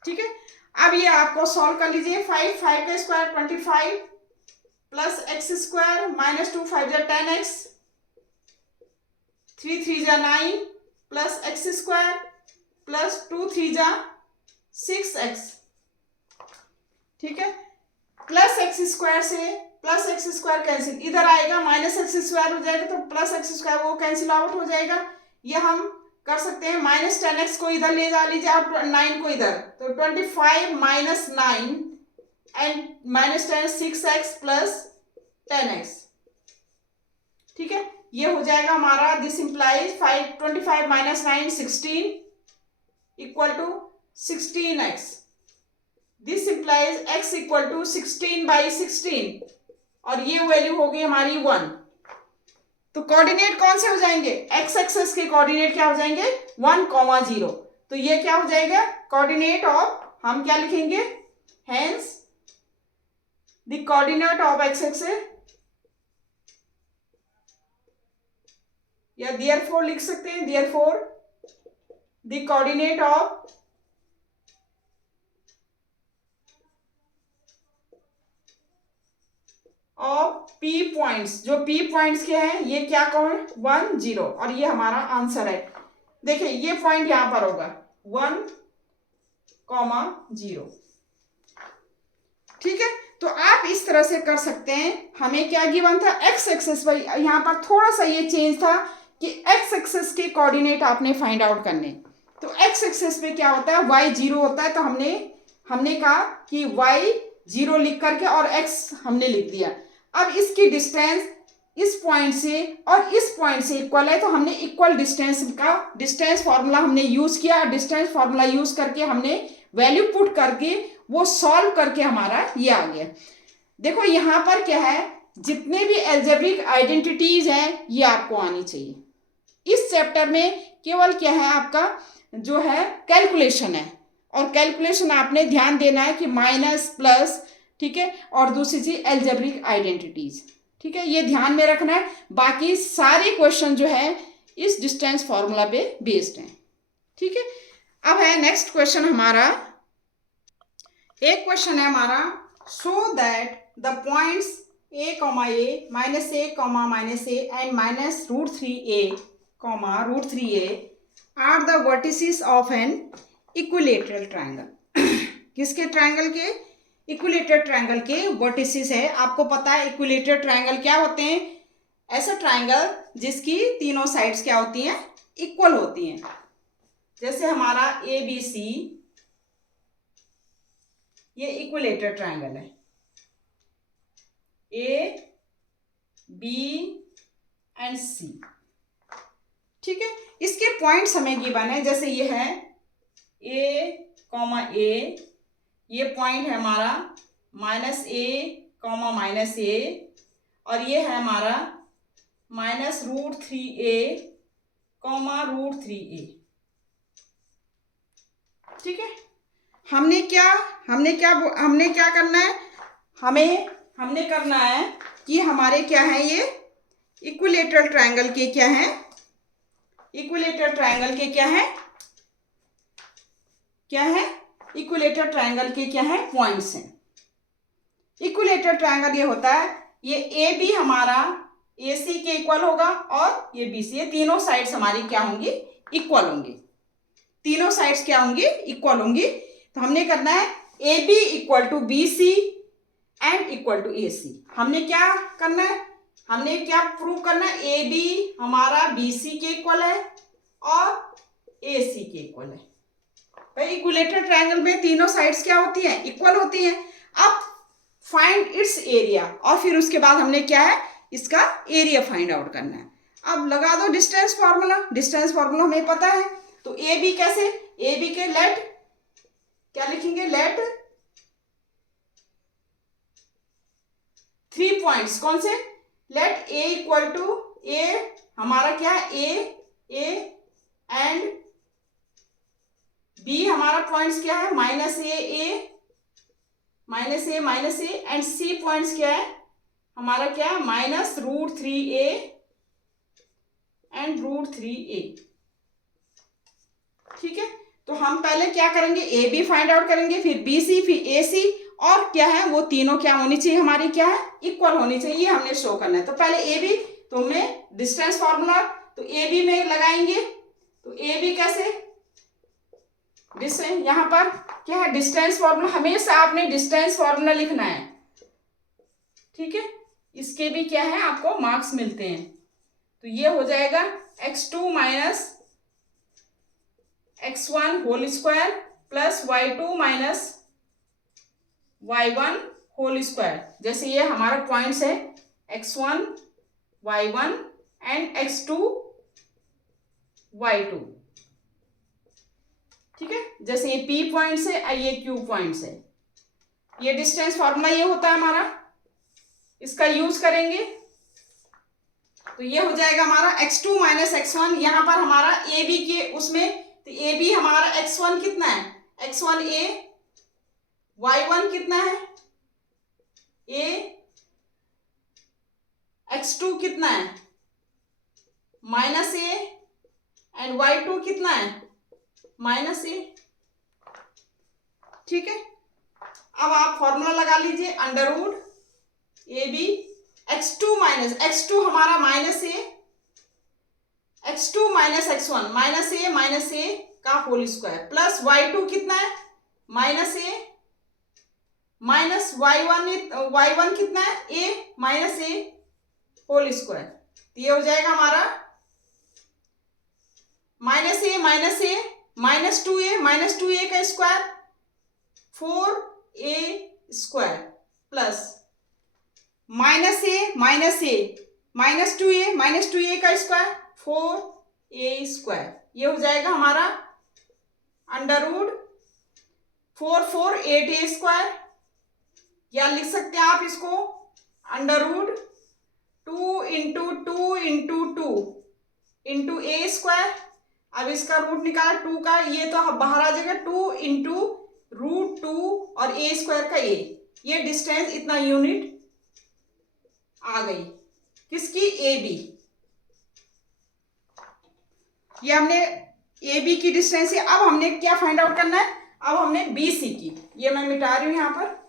ठीक है, अब ये आपको सॉल्व कर लीजिए, 5 का square 25 plus x square minus 2 5 जा 10x 3 3 जा 9 प्लस एक्स स्क्वायर प्लस 2 3 जा 6x। ठीक है, प्लस एक्स स्क्वायर से प्लस एक्स स्क्वायर कैंसिल, इधर आएगा माइनस एक्स स्क्वायर हो जाएगा तो प्लस एक्स स्क्वायर वो कैंसिल आउट हो जाएगा। ये हम कर सकते हैं -10x को इधर ले जा लीजिए और 9 को इधर, तो 25 minus 9 and -10 6x plus 10x। ठीक है, ये हो जाएगा हमारा, this implies 25 minus 9 16 equal to 16x, this implies x equal to 16/16 और ये वैल्यू होगी हमारी 1। तो कोऑर्डिनेट कौन से हो जाएंगे, x एक्सेस के कोऑर्डिनेट क्या हो जाएंगे 1, 0, तो ये क्या हो जाएगा कोऑर्डिनेट ऑफ, हम क्या लिखेंगे, hence the coordinate of x axis, या देयरफॉर लिख सकते हैं, therefore the coordinate of P points, जो पी पॉइंट्स के हैं ये क्या कौन 1 0, और ये हमारा आंसर है। देखिए ये पॉइंट यहां पर होगा 1 0। ठीक है, तो आप इस तरह से कर सकते हैं। हमें क्या गिवन था, एक्स एक्सिस पर, यहाँ पर थोड़ा सा ये चेंज था कि एक्स एक्सिस के कोऑर्डिनेट आपने फाइंड आउट करने। तो एक्स एक्सिस पे क्या होता है, वाई 0 होता है, तो हमने कहा कि वाई 0 लिख करके और एक्स हमने लिख दिया। अब इसकी डिस्टेंस इस पॉइंट से और इस पॉइंट से इक्वल है, तो हमने इक्वल डिस्टेंस का डिस्टेंस फार्मूला हमने यूज किया। डिस्टेंस फार्मूला यूज करके हमने वैल्यू पुट करके वो सॉल्व करके हमारा ये आ गया। देखो यहाँ पर क्या है, जितने भी एल्जेब्रिक आइडेंटिटीज हैं ये आपको आनी चाहिए। इस चैप्टर में केवल क्या है, आपका जो है कैलकुलेशन है, और कैलकुलेशन आपने ध्यान देना है कि माइनस प्लस, ठीक है, और दूसरी चीज एल्जेब्रिक आइडेंटिटीज, ठीक है, ये ध्यान में रखना है। बाकी सारे क्वेश्चन जो है इस डिस्टेंस फॉर्मूला पे बेस्ड हैं। ठीक है, अब है नेक्स्ट क्वेश्चन हमारा, एक क्वेश्चन है हमारा, show that the points a, minus A minus A and minus √3a, √3a are the vertices of an equilateral triangle. किसके ट्रायंगल के, इक्विलेटरल ट्रायंगल के वर्टिसेस है। आपको पता है इक्विलेटरल ट्रायंगल क्या होते हैं, ऐसा ट्रायंगल जिसकी तीनों साइड्स क्या होती हैं, इक्वल होती हैं। जैसे हमारा ABC, ये इक्विलेटरल ट्रायंगल है, A, B एंड C। ठीक है, इसके पॉइंट्स हमें गिवन है, जैसे ये है A, ये पॉइंट है हमारा -a, माइनस ए, और ये है हमारा -√3a, √3a। ठीक है, हमने क्या करना है, हमने करना है कि हमारे क्या है, ये इक्विलेटरल ट्रायंगल के क्या है, इक्विलेटरल ट्रायंगल के क्या है इक्विलेटरल ट्रायंगल के क्या है, पॉइंट्स हैं। इक्विलेटरल ट्रायंगल ये होता है, ये ए बी हमारा ए सी के इक्वल होगा, और ये बी सी, ये तीनों साइड्स हमारी क्या होंगी, इक्वल होंगी। तीनों साइड्स क्या होंगी, इक्वल होंगी। तो हमने करना है A B equal to B C and equal to A C. हमने क्या करना है, हमने क्या प्रूव करना है, ए बी हमारा बी सी के इक्वल है और ए सी के इक्वल है। भाई इक्विलेटरल ट्रायंगल में तीनों साइड्स क्या होती हैं, इक्वल होती हैं। अब फाइंड इट्स एरिया, और फिर उसके बाद हमने क्या है, इसका एरिया फाइंड आउट करना है। अब लगा दो डिस्टेंस फार्मूला, डिस्टेंस फार्मूला हमें पता है। तो ए बी कैसे, ए बी के लेट क्या लिखेंगे, लेट 3 पॉइंट्स, कौन से, let A equal to A हमारा क्या है, ए एंड बी हमारा पॉइंट्स क्या है, -a, minus A and C points क्या है हमारा, क्या है, -√3a एंड √3a। ठीक है, तो हम पहले क्या करेंगे, ए बी फाइंड आउट करेंगे, फिर बी सी, फिर ए सी, और क्या है, वो तीनों क्या होनी चाहिए, हमारी क्या है, इक्वल होनी चाहिए, ये हमने शो करना है। तो पहले ए बी, तो हमने डिस्टेंस फार्मूला तो ए बी में लगाएंगे। तो ए बी कैसे, डिस्टेंस, यहाँ पर क्या है, डिस्टेंस फार्मूला, हमेशा आपने डिस्टेंस फार्मूला लिखना है। ठीक है, इसके भी क्या है, आपको मार्क्स मिलते हैं। तो ये हो जाएगा x2 minus x1 whole square plus y2 minus y1 whole square. जैसे ये हमारा पॉइंट्स है x1 y1 and x2 y2। ठीक है, जैसे ये P पॉइंट्स है, ये Q पॉइंट्स है। ये डिस्टेंस फार्मूला ये होता है हमारा, इसका यूज करेंगे। तो ये हो जाएगा हमारा x2 माइनस x1, यहाँ पर हमारा ए बी के उसमें, तो ए बी हमारा x1 कितना है, x1 a, y1 कितना है ए x2 कितना है -a एंड y2 कितना है -a। ठीक है, अब आप फॉर्मूला लगा लीजिए, अंडरवुड ए बी x2 हमारा -a, x2 - x1 -a का होल स्क्वायर प्लस y2 कितना है -a माइनस y1 कितना है a होल स्क्वायर। ये हो जाएगा हमारा -2a का square 4a square plus -2a का स्क्वायर 4a स्क्वायर। ये हो जाएगा हमारा अंडरवुड 8a स्क्वायर, या लिख सकते हैं आप इसको अंडरवुड 2 × 2 इंटू a स्क्वायर। अब इसका रूट निकाला 2 का, ये तो बाहर आ जाएगा 2 × √2 और a स्क्वायर का a, ये डिस्टेंस इतना यूनिट आ गई किसकी ए बी। ये हमने ए बी की डिस्टेंस है। अब हमने क्या फाइंड आउट करना है, अब हमने बी सी की, ये मैं मिटा रही हूं यहां पर।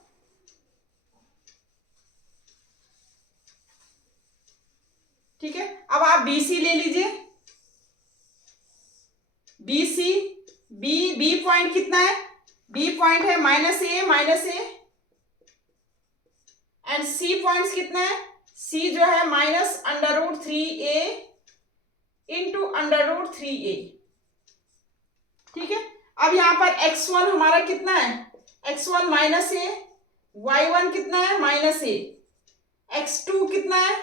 ठीक है, अब आप बी सी ले लीजिए। बी सी बी पॉइंट कितना है, बी पॉइंट है -a एंड सी पॉइंट्स कितना है, सी जो है -√3a इंटू √3a। ठीक है, अब यहां पर x1 हमारा कितना है, x1 -a, y1 कितना है -a, x2 कितना है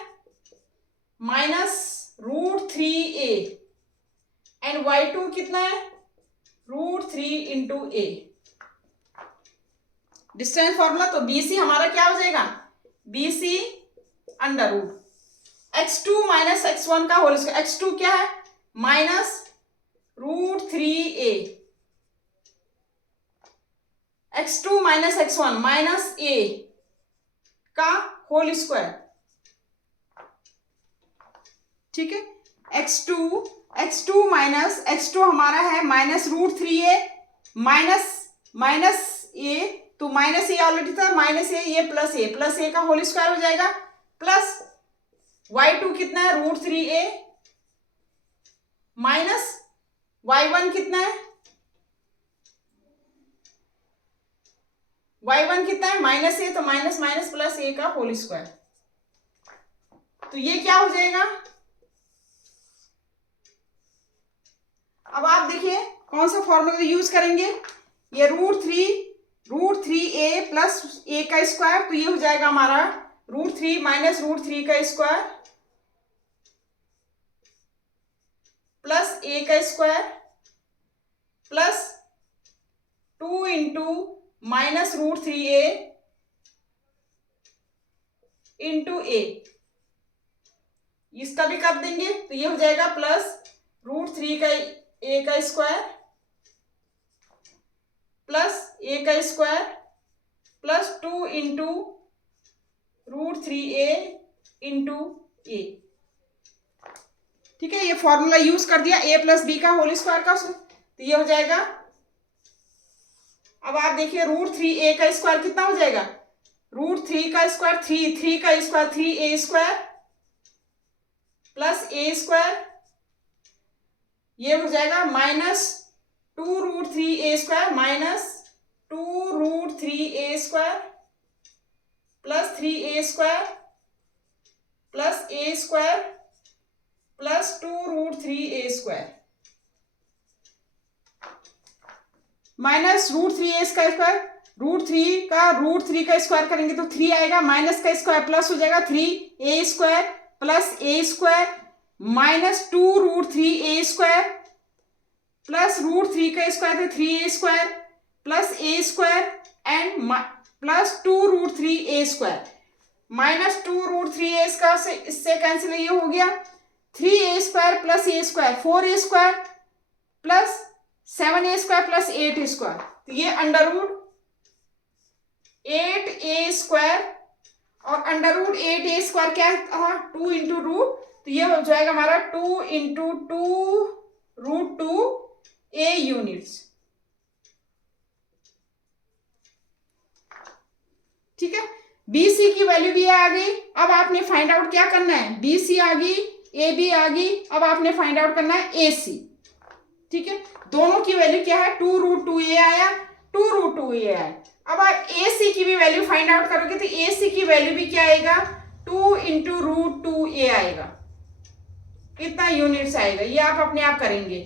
-√3a एंड y2 कितना है √3 इंटू a। डिस्टेंस फॉर्मूला, तो BC हमारा क्या हो जाएगा, BC अंडरवुड x2 - x1 का होल स्क्वायर, x2 क्या है -√3a, x2 - x1 -a का होल स्क्वायर। ठीक है, x2 हमारा है -√3a माइनस a, तो -a ऑलरेडी था, -a प्लस a का होल स्क्वायर हो जाएगा, प्लस y2 कितना है √3a माइनस y1 कितना है, -a, तो माइनस प्लस a का होल स्क्वायर। तो ये क्या हो जाएगा, अब आप देखिए कौन सा फॉर्मूला यूज करेंगे, ये √3a प्लस a का स्क्वायर, तो ये हो जाएगा हमारा √3 माइनस √3 का स्क्वायर प्लस a का square plus 2 × -√3a into a, इसका भी कर देंगे, तो ये हो जाएगा प्लस √3 का a का स्क्वायर प्लस a का square plus 2 × √3a into a। ठीक है, ये फॉर्मूला यूज कर दिया a प्लस बी का होल स्क्वायर का, तो ये हो जाएगा। अब आप देखिए √3a का स्क्वायर कितना हो जाएगा, √3 का स्क्वायर 3 का square 3a square plus a square, ये हो जाएगा -2 √3a square -2 √3a square plus 3a square plus a square plus 2 √3a square minus √3a का स्क्वायर, √3 का स्क्वायर करेंगे तो 3 आएगा, माइनस का स्क्वायर प्लस हो जाएगा 3a square plus a square -2 √3a square plus √3 का स्क्वायर है 3a square plus a square and plus 2 √3a square -2 √3a का से इससे कैंसिल, ये हो गया 3a square plus a square 4a square plus 7a square plus 8a square, तो ये अंडरवुड 8a स्क्वायर और अंडर रूट 8a² क्या था, 2 इंटू रूट, तो ये हो जाएगा हमारा 2 इंटू 2√2a यूनिट्स। ठीक है, बी सी की वैल्यू भी आ गई। अब आपने फाइंड आउट क्या करना है, बी सी आ गई, ए बी आ गई, अब आपने फाइंड आउट करना है ए सी। ठीक है, दोनों की वैल्यू क्या है, 2√2a आया, 2√2a आया। अब आप ए सी की भी वैल्यू फाइंड आउट करोगे तो ए सी की वैल्यू भी क्या आएगा, 2 इंटू √2a आएगा, कितना यूनिट्स आएगा, ये आप अपने आप करेंगे।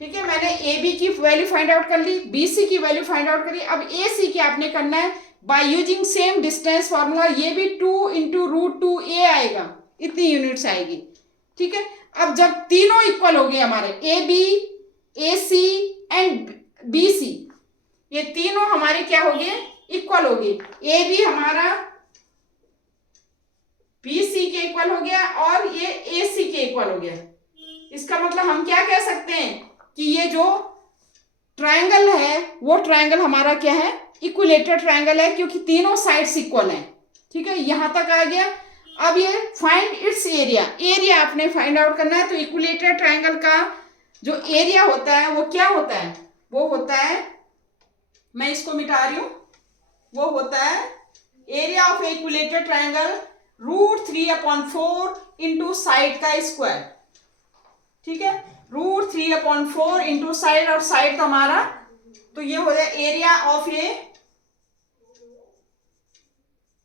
ठीक है, मैंने ए बी की वैल्यू फाइंड आउट कर ली, बी सी की वैल्यू फाइंड आउट करी, अब ए सी की आपने करना है by using same distance formula, ये भी 2 इंटू √2a आएगा, इतनी यूनिट्स आएगी। ठीक है, अब जब तीनों इक्वल हो गए हमारे A B, A C and B C, ये तीनों हमारे क्या हो गए, इक्वल हो गए। ए बी हमारा बी सी के इक्वल हो गया और ये ए सी के इक्वल हो गया। इसका मतलब हम क्या कह सकते हैं कि ये जो ट्रायंगल है वो ट्रायंगल हमारा क्या है, इक्विलेटरल ट्रायंगल है, क्योंकि तीनों साइड्स इक्वल हैं। ठीक है, यहां तक आ गया। अब ये फाइंड इट्स एरिया, एरिया आपने फाइंड आउट करना है। तो इक्विलेटरल ट्रायंगल का जो एरिया होता है वो क्या होता है, वो होता है, मैं इसको मिटा रही हूं, वो होता है area of equilateral triangle √3/4 into side का स्क्वायर। ठीक है, √3/4 इंटू साइड, और साइड तो हमारा, तो ये हो जाए area of A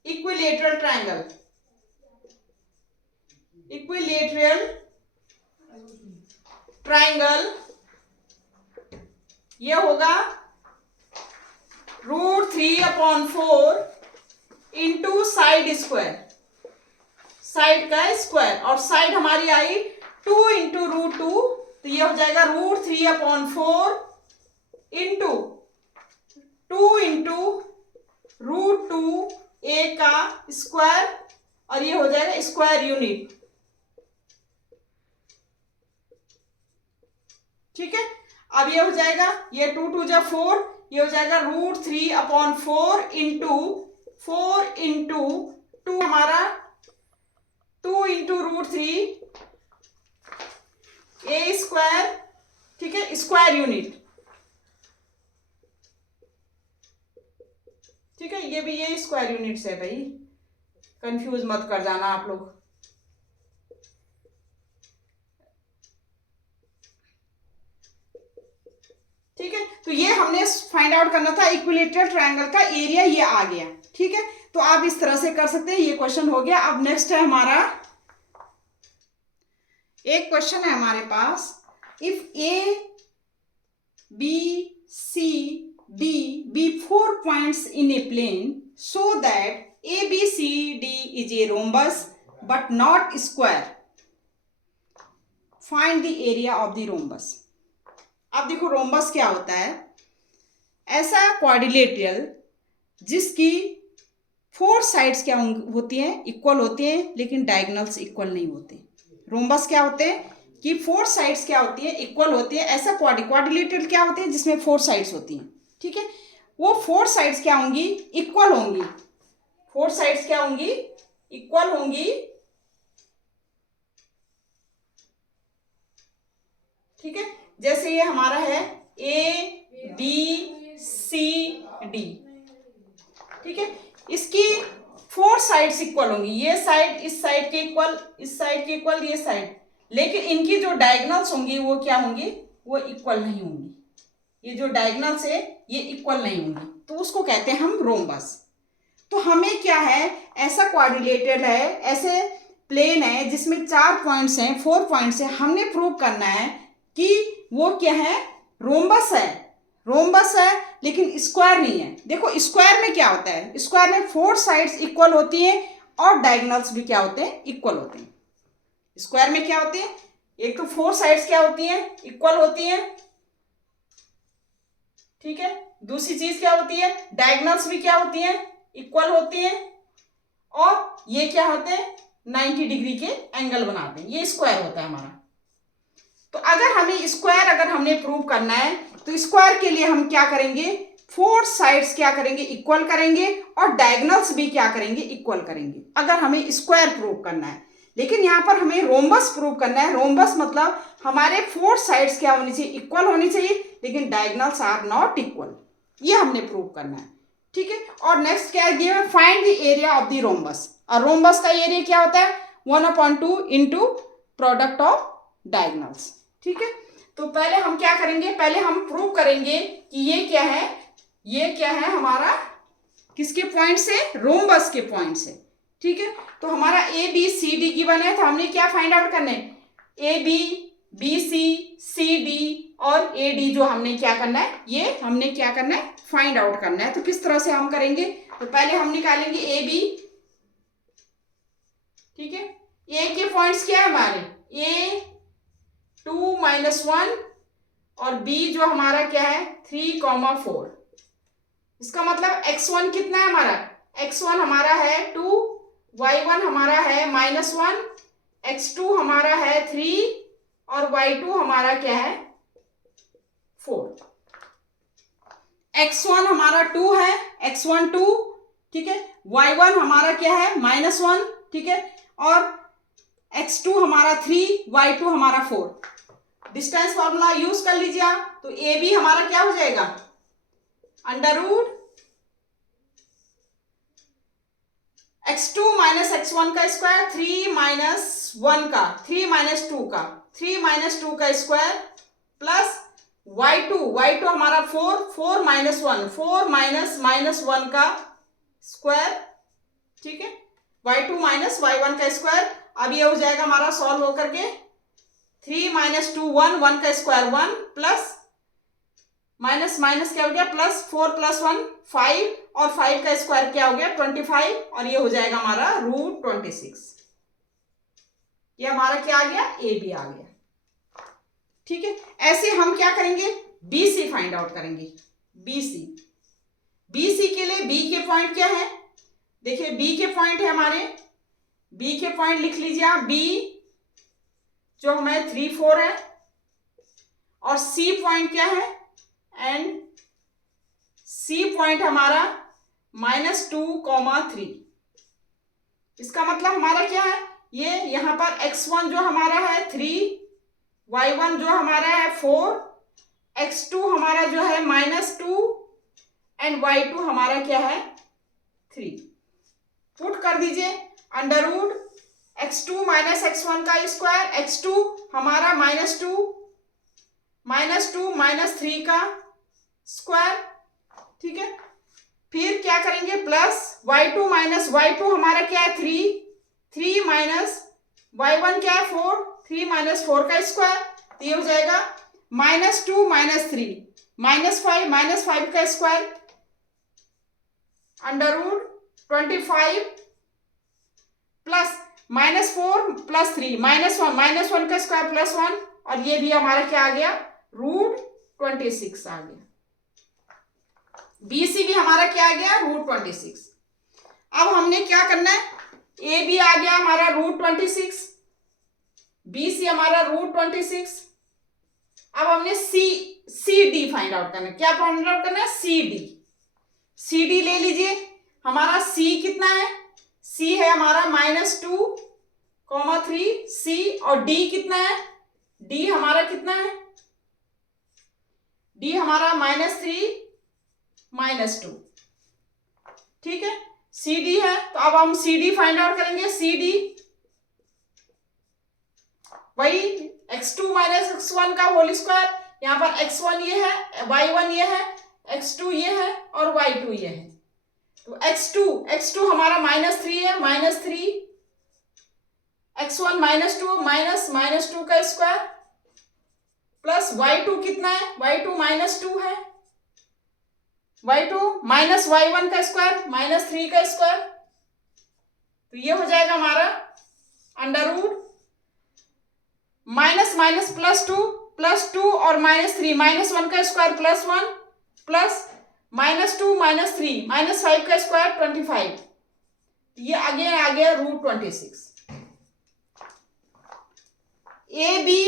equilateral triangle, equilateral triangle, ये होगा √3/4 इंटू साइड स्क्वायर, साइड का स्क्वायर, और साइड हमारी आई 2 इंटू √2, तो ये हो जाएगा √3/4 इंटू 2 इंटू √2a का स्क्वायर, और ये हो जाएगा स्क्वायर यूनिट। ठीक है, अब ये हो जाएगा, ये 2 2 जा 4, ये हो जाएगा √3/4 इंटू 4 इंटू 2 हमारा 2 इंटू √3 a स्क्वायर। ठीक है, स्क्वायर यूनिट। ठीक है, ये भी ये स्क्वायर यूनिट्स है भाई, कंफ्यूज मत कर जाना आप लोग। ठीक है, तो ये हमने फाइंड आउट करना था, इक्विलेटरल ट्रायंगल का एरिया ये आ गया। ठीक है, तो आप इस तरह से कर सकते हैं, ये क्वेश्चन हो गया। अब नेक्स्ट है हमारा, एक क्वेश्चन है हमारे पास, if A B C D be 4 points in a plane so that A B C D is a rhombus but not square, find the area of the rhombus. अब देखो रोम्बस क्या होता है, ऐसा क्वाड्रिलेटरल जिसकी 4 साइड्स क्या होती हैं, इक्वल होती हैं, लेकिन डायगोनल्स इक्वल नहीं होते। रोम्बस क्या होते हैं कि 4 साइड्स क्या होती है, इक्वल होती है। ऐसा क्वाड्रिलेटरल क्या होते हैं जिसमें 4 साइड्स होती हैं। ठीक है, वो 4 साइड्स क्या होंगी, इक्वल होंगी। 4 साइड्स क्या होंगी, इक्वल होंगी। ठीक है, जैसे ये हमारा है ए बी सी डी। ठीक है, इसकी 4 साइड्स इक्वल होंगी, ये साइड इस साइड के इक्वल, इस साइड के इक्वल, ये साइड, लेकिन इनकी जो डायगोनल्स होंगी वो क्या होंगी, वो इक्वल नहीं होंगी। ये जो डायगोनल्स है ये इक्वल नहीं होंगी, तो उसको कहते हैं हम रोम्बस। तो हमें क्या है, ऐसा क्वाड्रिलेटरल है, ऐसे प्लेन है जिसमें 4 पॉइंट्स हैं, 4 पॉइंट्स हैं, हमने प्रूव करना है कि वो क्या है, रोम्बस है। रोम्बस है लेकिन स्क्वायर नहीं है। देखो स्क्वायर में क्या होता है, स्क्वायर में 4 साइड्स इक्वल होती हैं और डायगोनल्स भी क्या होते हैं, इक्वल होते हैं। स्क्वायर में क्या होते हैं, एक तो 4 साइड्स क्या होती हैं, इक्वल होती हैं। ठीक है, दूसरी चीज क्या होती है, डायगोनल्स भी क्या होती हैं, इक्वल होती हैं, और ये क्या होते हैं, 90 डिग्री के एंगल बनाते हैं। ये स्क्वायर होता है हमारा। तो अगर हमें स्क्वायर अगर हमने प्रूव करना है तो स्क्वायर के लिए हम क्या करेंगे, फोर साइड्स क्या करेंगे, इक्वल करेंगे, और डायगोनल्स भी क्या करेंगे, इक्वल करेंगे, अगर हमें स्क्वायर प्रूव करना है। लेकिन यहाँ पर हमें रोम्बस प्रूव करना है। रोम्बस मतलब हमारे फोर साइड्स क्या होनी चाहिए, इक्वल होनी चाहिए, लेकिन डायगोनल्स आर नॉट इक्वल, ये हमने प्रूव करना है। ठीक है, और नेक्स्ट क्या है, find the area of the rhombus. और रोम्बस का एरिया क्या होता है, 1/2 इंटू प्रोडक्ट ऑफ डायगोनल्स। ठीक है, तो पहले हम क्या करेंगे, पहले हम प्रूव करेंगे कि ये क्या है, ये क्या है हमारा, किसके पॉइंट से, रोम्बस के पॉइंट से। ठीक है, तो हमारा A B C D given है, तो हमने क्या फाइंड आउट करना है, A B, B C D और ए डी जो हमने क्या करना है, ये हमने क्या करना है, फाइंड आउट करना है। तो किस तरह से हम करेंगे, तो पहले हम निकालेंगे ए बी। ठीक है, ए के पॉइंट्स क्या है हमारे, ए 2 -1 और बी जो हमारा क्या है 3,4। इसका मतलब x1 कितना है हमारा, x1 हमारा है 2, y1 हमारा है -1, x2 हमारा है 3 और y2 हमारा क्या है 4। x1 हमारा 2 है, x1 2, ठीक है, y1 हमारा क्या है -1, ठीक है, और x2 हमारा 3, y2 हमारा 4। डिस्टेंस फॉर्मूला यूज कर लीजिए आप, तो ए बी हमारा क्या हो जाएगा, अंडररूट x2 माइनस x1 का स्क्वायर, 3 -1 का, 3 -2 का, 3 -2 का स्क्वायर, प्लस y2 हमारा 4, 4 -1, 4 -1 का स्क्वायर। ठीक है, y2 माइनस y1 का स्क्वायर। अब ये हो जाएगा हमारा सॉल्व होकर के 3 - 2 1, 1 का स्क्वायर 1, प्लस माइनस माइनस क्या हो गया, प्लस 4 + 1 5, और 5 का स्क्वायर क्या हो गया 25, और ये हो जाएगा हमारा √26। ये हमारा क्या आ गया, ए बी आ गया। ठीक है, ऐसे हम क्या करेंगे, बी सी फाइंड आउट करेंगे। बी सी के लिए बी के पॉइंट क्या है, देखिए बी के पॉइंट है हमारे, बी के पॉइंट लिख लीजिए आप, बी जो हमें 3 4 है, और सी पॉइंट क्या है, एंड सी पॉइंट हमारा -2, 3। इसका मतलब हमारा क्या है, ये यहां पर x1 जो हमारा है 3, y1 जो हमारा है 4, x2 हमारा जो है -2 एंड y2 हमारा क्या है 3। पुट कर दीजिए अंडररूट x2 - x1 का स्क्वायर, x2 हमारा -2 -3 का स्क्वायर। ठीक है, फिर क्या करेंगे, प्लस y2 - y2 हमारा क्या है 3, 3 y1 क्या है 4, 3 - 4 का स्क्वायर, तो ये हो जाएगा -2 - 3 -5 का स्क्वायर, √25, प्लस -4 + 3 -1 का स्क्वायर +1, और ये भी हमारा क्या आ गया √26 आ गया। BC भी हमारा क्या आ गया √26। अब हमने क्या करना है, ए बी आ गया हमारा √26, BC हमारा √26। अब हमने सी डी फाइंड आउट करना है। क्या फाइंड आउट करना है, सी डी ले लीजिए। हमारा C कितना है, C है हमारा -2, 3 C, और D कितना है, D हमारा कितना है, D हमारा -3 -2। ठीक है, सी डी है, तो अब हम सी डी फाइंड आउट करेंगे। सी डी वही x2 - x1 का होल स्क्वायर, यहाँ पर x1 ये है, y1 ये है, x2 ये है, और y2 ये है। तो x2 हमारा -3 है, -3, x1 -2 -2 का स्क्वायर, प्लस y2 कितना है, y2 -2 है, y2 -y1 का स्क्वायर -3 का स्क्वायर, तो ये हो जाएगा हमारा अंडररूट -+2 और -3, -1 का स्क्वायर +1, प्लस -2 -3 -5 का स्क्वायर 25, ये आगे आ गया √26। A B,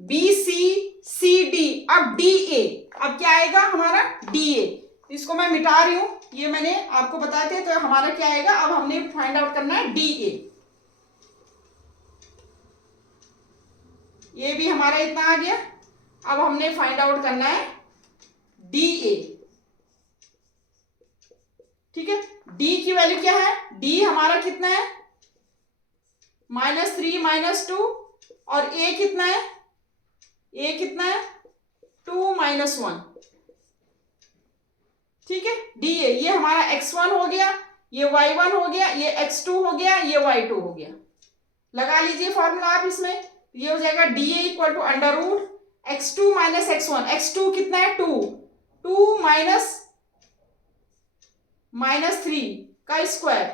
B C, C D, अब डी ए, अब क्या आएगा हमारा डी ए। इसको मैं मिटा रही हूँ, ये मैंने आपको बताए थे। तो हमारा क्या आएगा, अब हमने फाइंड आउट करना है डी ए। ये भी हमारा इतना आ गया। अब हमने फाइंड आउट करना है डी ए। ठीक है, डी की वैल्यू क्या है, डी हमारा कितना है -3 -2, और ए कितना है, ए कितना है 2 -1। ठीक है, डी ए ये हमारा x1 हो गया, ये y1 हो गया, ये x2 हो गया, ये y2 हो गया। लगा लीजिए फॉर्मूला आप इसमें, ये हो जाएगा D A equal to under root x2 minus x1। x2 कितना है 2, 2 -3 का स्क्वायर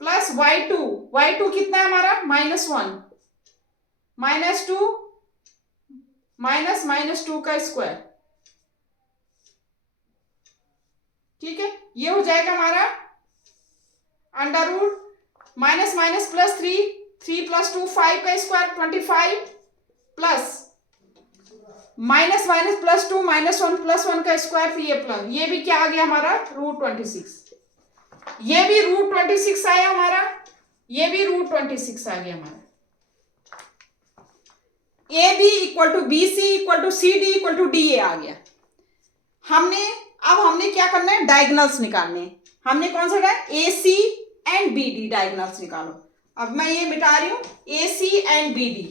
प्लस y2 कितना है हमारा -1 -2 -2 का स्क्वायर। ठीक है, ये हो जाएगा हमारा under root minus minus plus 3 + 2 5 का square 25 plus minus minus plus 2 -1 + 1 का स्क्वायर, फिर ये प्लस, ये भी क्या आ गया हमारा √26। ये भी √26 आया हमारा, ये भी √26 आ गया हमारा। A B equal to B C equal to C D equal to D A आ गया। अब हमने क्या करना है, डायगोनल्स निकालने। हमने कौन सा dia, A C and B D, diagonals निकालो। अब मैं ये मिटा रही हूं, A C and B D,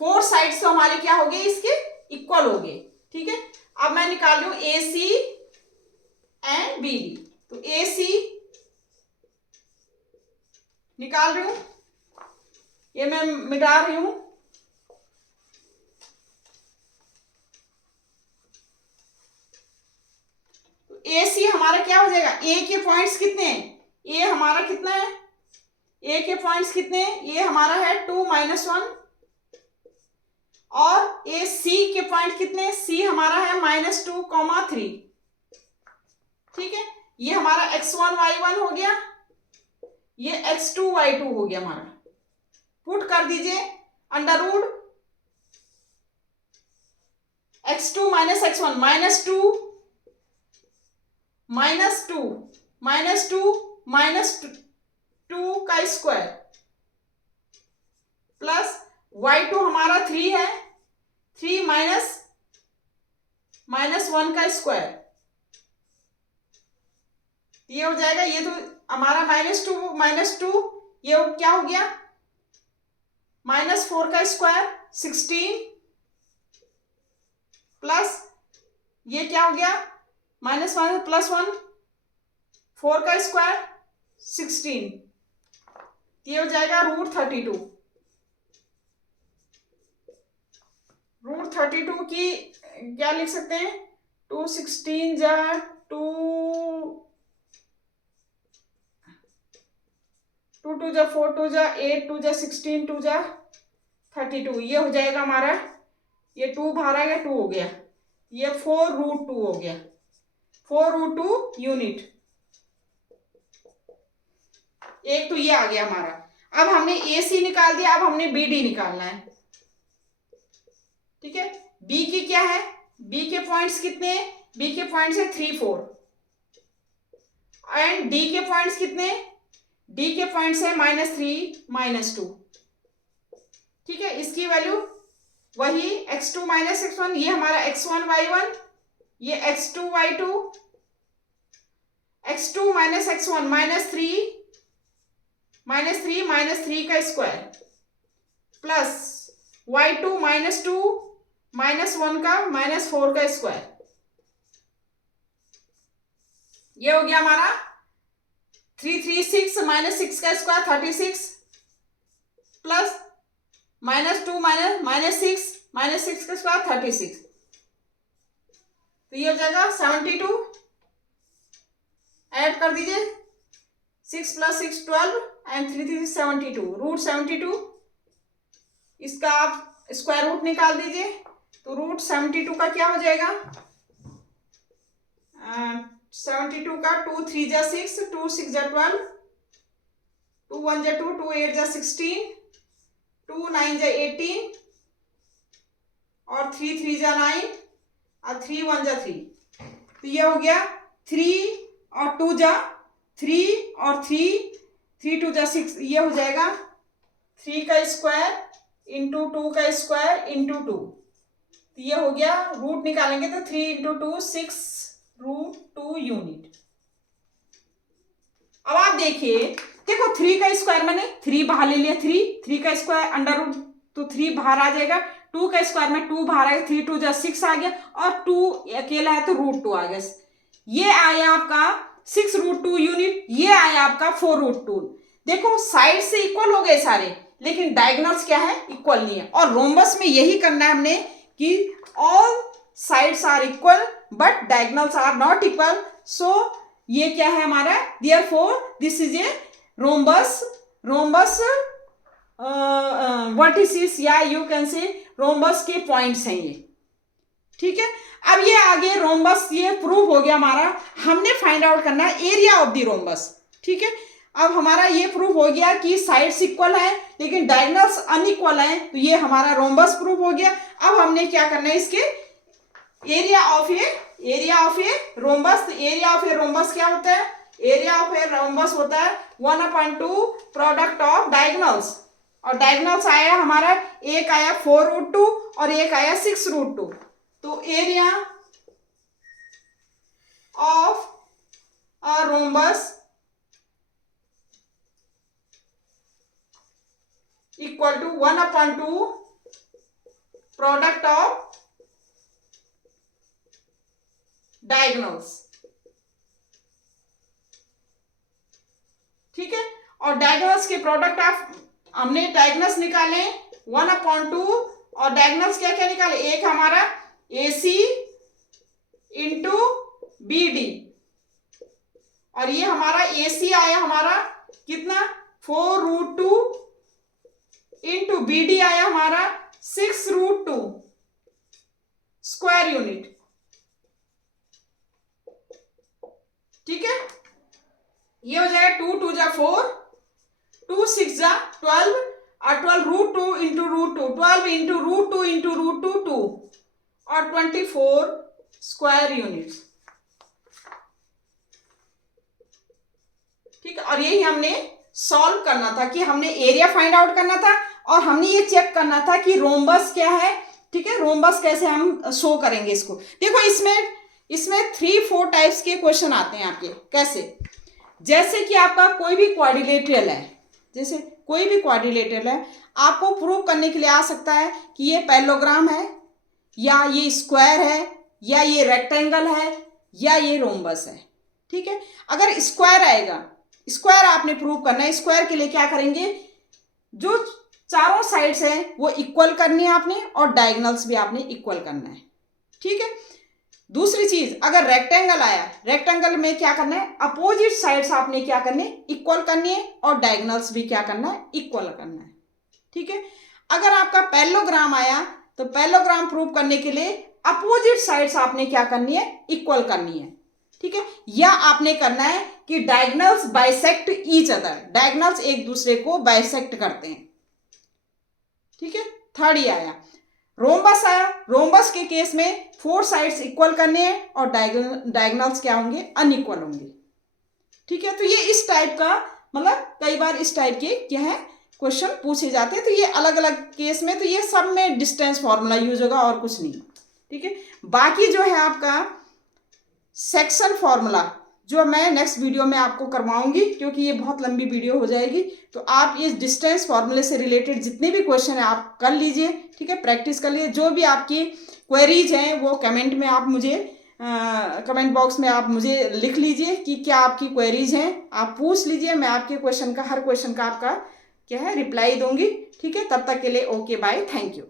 4 sides तो हमारे क्या हो गए, इसके इक्वल हो गए। ठीक है, अब मैं निकाल रही हूं A C and B D. तो ए सी निकाल रही हूं, ये मैं मिटा रही हूं। तो ए सी हमारा क्या हो जाएगा, ए के पॉइंट्स कितने हैं, ए हमारा कितना है, ए के पॉइंट्स कितने हैं, ये हमारा है 2 -1, और ए सी के पॉइंट कितने, सी हमारा है -2, 3। ठीक है, ये हमारा x1 y1 हो गया, ये x2 y2 हो गया हमारा। पुट कर दीजिए अंडर रूट x2 - x1 -2 -2 का स्क्वायर प्लस y2 हमारा 3 है, 3 -1 का स्क्वायर, ये हो जाएगा। ये तो हमारा -2 ये क्या हो गया, -4 का स्क्वायर 16 प्लस ये क्या हो गया, -1 + 1 4 का स्क्वायर 16, ये हो जाएगा √32। √32 की क्या लिख सकते हैं, 2 16 जा 2 2 जा 4 2 जा 8 2 जा 16 2 जा 32, ये हो जाएगा हमारा, ये 2 बाहर आ गया, 2 हो गया, ये 4√2 हो गया, 4√2 यूनिट। एक तो ये आ गया हमारा। अब हमने ए सी निकाल दिया, अब हमने बी डी निकालना है। ठीक है, बी की क्या है, बी के पॉइंट्स कितने हैं, बी के पॉइंट्स है 3 4, एंड डी के पॉइंट्स कितने, डी के पॉइंट्स है -3 -2। ठीक है, इसकी वैल्यू वही x2 - x1, ये हमारा x1 y1, ये x2 y2, x2 - x1 -3 का स्क्वायर प्लस y2 -2 -1 का -4 का स्क्वायर, ये हो गया हमारा 336 -6 का स्क्वायर 36 प्लस -2 -6 का स्क्वायर 36, तो ये हो जाएगा 72। ऐड कर दीजिए, 6 + 6 12 एंड 3 3 72, √72। इसका आप स्क्वायर रूट निकाल दीजिए, तो √72 का क्या हो जाएगा, 72 का 2 3 जा 6 2 6 जा 12, 2 1 जा 2 2 8 जा 16, 2 9 जा 18 और 3 3 जा 9। और 3 1 जा 3, तो ये हो गया 3 और 2 जा 3 और 3 2 जा 6, ये हो जाएगा 3 का स्क्वायर इंटू 2 का स्क्वायर इंटू 2, तो ये हो गया, रूट निकालेंगे तो 3 इंटू 2 6 रूट 2 यूनिट। अब आप देखिए, देखो 3 का स्क्वायर मैंने 3 बाहर ले लिया, 3 का स्क्वायर अंडर रूट, तो 3 बाहर आ जाएगा, 2 का स्क्वायर में 2 बाहर आएगा, 3 2 जा 6 आ गया, और 2 अकेला है तो रूट 2 आ गया। ये आया आपका 6 रूट 2 यूनिट, ये आया आपका 4 रूट 2। देखो साइड से इक्वल हो गए सारे, लेकिन डायगोनल्स क्या है, इक्वल नहीं है। और रोम्बस में यही करना है हमने कि all sides are equal but diagonals are not equal, so ये क्या है हमारा, therefore this is a rhombus vertices, या यू कैन से रोम्बस के पॉइंट्स हैं ये, ठीक है। अब ये आगे रोम्बस ये प्रूव हो गया हमारा, हमने फाइंड आउट करना है एरिया ऑफ द रोम्बस, ठीक है। अब हमारा ये प्रूव हो गया कि साइड्स इक्वल है लेकिन डायगोनल्स अनइक्वल है, तो ये हमारा रोम्बस प्रूव हो गया। अब हमने क्या करना है, इसके area of a rhombus, area of a rhombus क्या होता है, एरिया ऑफ ए रोम्बस होता है 1/2 प्रोडक्ट ऑफ डायगोनल्स, और डायगोनल्स आया हमारा, एक आया 4 रूट 2 और एक आया 6 रूट 2, तो area of a rhombus equal to 1/2 product of diagonals, ठीक है। और डायगोनल्स के प्रोडक्ट ऑफ, हमने डायगोनल्स निकाले 1/2, और डायगोनल्स क्या क्या निकाले, एक हमारा AC इंटू BD, और ये हमारा AC आया हमारा कितना 4 रूट 2 इंटू BD आया हमारा 6 रूट 2 स्क्वायर यूनिट, ठीक है। ये हो जाएगा 2 2 जा 4, 2 6 जा 12, और 12 root 2 into root 2, 12 into root 2 into root 2 2, और 24 स्क्वायर यूनिट्स, ठीक है। और यही हमने सॉल्व करना था कि हमने एरिया फाइंड आउट करना था, और हमने ये चेक करना था कि रोम्बस क्या है, ठीक है। रोम्बस कैसे हम शो करेंगे इसको, देखो इसमें 3-4 टाइप्स के क्वेश्चन आते हैं आपके, कैसे, जैसे कि आपका कोई भी क्वाड्रिलेटरल है, जैसे कोई भी क्वाड्रिलेटरल है, आपको प्रूव करने के लिए आ सकता है कि ये पैरेललोग्राम है, या ये स्क्वायर है, या ये रेक्टेंगल है, या ये रोम्बस है, ठीक है। अगर स्क्वायर आएगा, स्क्वायर आपने प्रूव करना है, स्क्वायर के लिए क्या करेंगे, जो चारों साइड्स हैं वो इक्वल करनी है आपने, और डायगोनल्स भी आपने इक्वल करना है, ठीक है। दूसरी चीज, अगर रेक्टेंगल आया, रेक्टेंगल में क्या करना है, अपोजिट साइड्स आपने क्या करने, इक्वल करनी है, और डायगोनल्स भी क्या करना है, इक्वल करना है, ठीक है। अगर आपका पैरेललोग्राम आया, तो पैरेललोग्राम प्रूव करने के लिए अपोजिट साइड्स आपने क्या करनी है, इक्वल करनी है, ठीक है। या आपने करना है कि diagonals bisect each other, diagonals एक दूसरे को बाइसेक्ट करते हैं, ठीक है। थर्ड ही आया रोम्बस आया, रोम्बस के केस में 4 साइड्स इक्वल करने हैं, और डायगोनल्स क्या होंगे, अनइक्वल होंगे, ठीक है। तो ये इस टाइप का, मतलब कई बार इस टाइप के क्या है क्वेश्चन पूछे जाते हैं, तो ये अलग अलग केस में, तो ये सब में डिस्टेंस फॉर्मूला यूज होगा और कुछ नहीं, ठीक है। बाकी जो है आपका सेक्शन फॉर्मूला, जो मैं नेक्स्ट वीडियो में आपको करवाऊंगी, क्योंकि ये बहुत लंबी वीडियो हो जाएगी, तो आप इस डिस्टेंस फॉर्मूले से रिलेटेड जितने भी क्वेश्चन हैं आप कर लीजिए, ठीक है, प्रैक्टिस कर लीजिए। जो भी आपकी क्वेरीज हैं वो कमेंट में आप मुझे कमेंट बॉक्स में आप मुझे लिख लीजिए कि क्या आपकी क्वेरीज हैं, आप पूछ लीजिए, मैं आपके क्वेश्चन का, हर क्वेश्चन का आपका क्या है रिप्लाई दूंगी, ठीक है। तब तक के लिए ओके बाय, थैंक यू।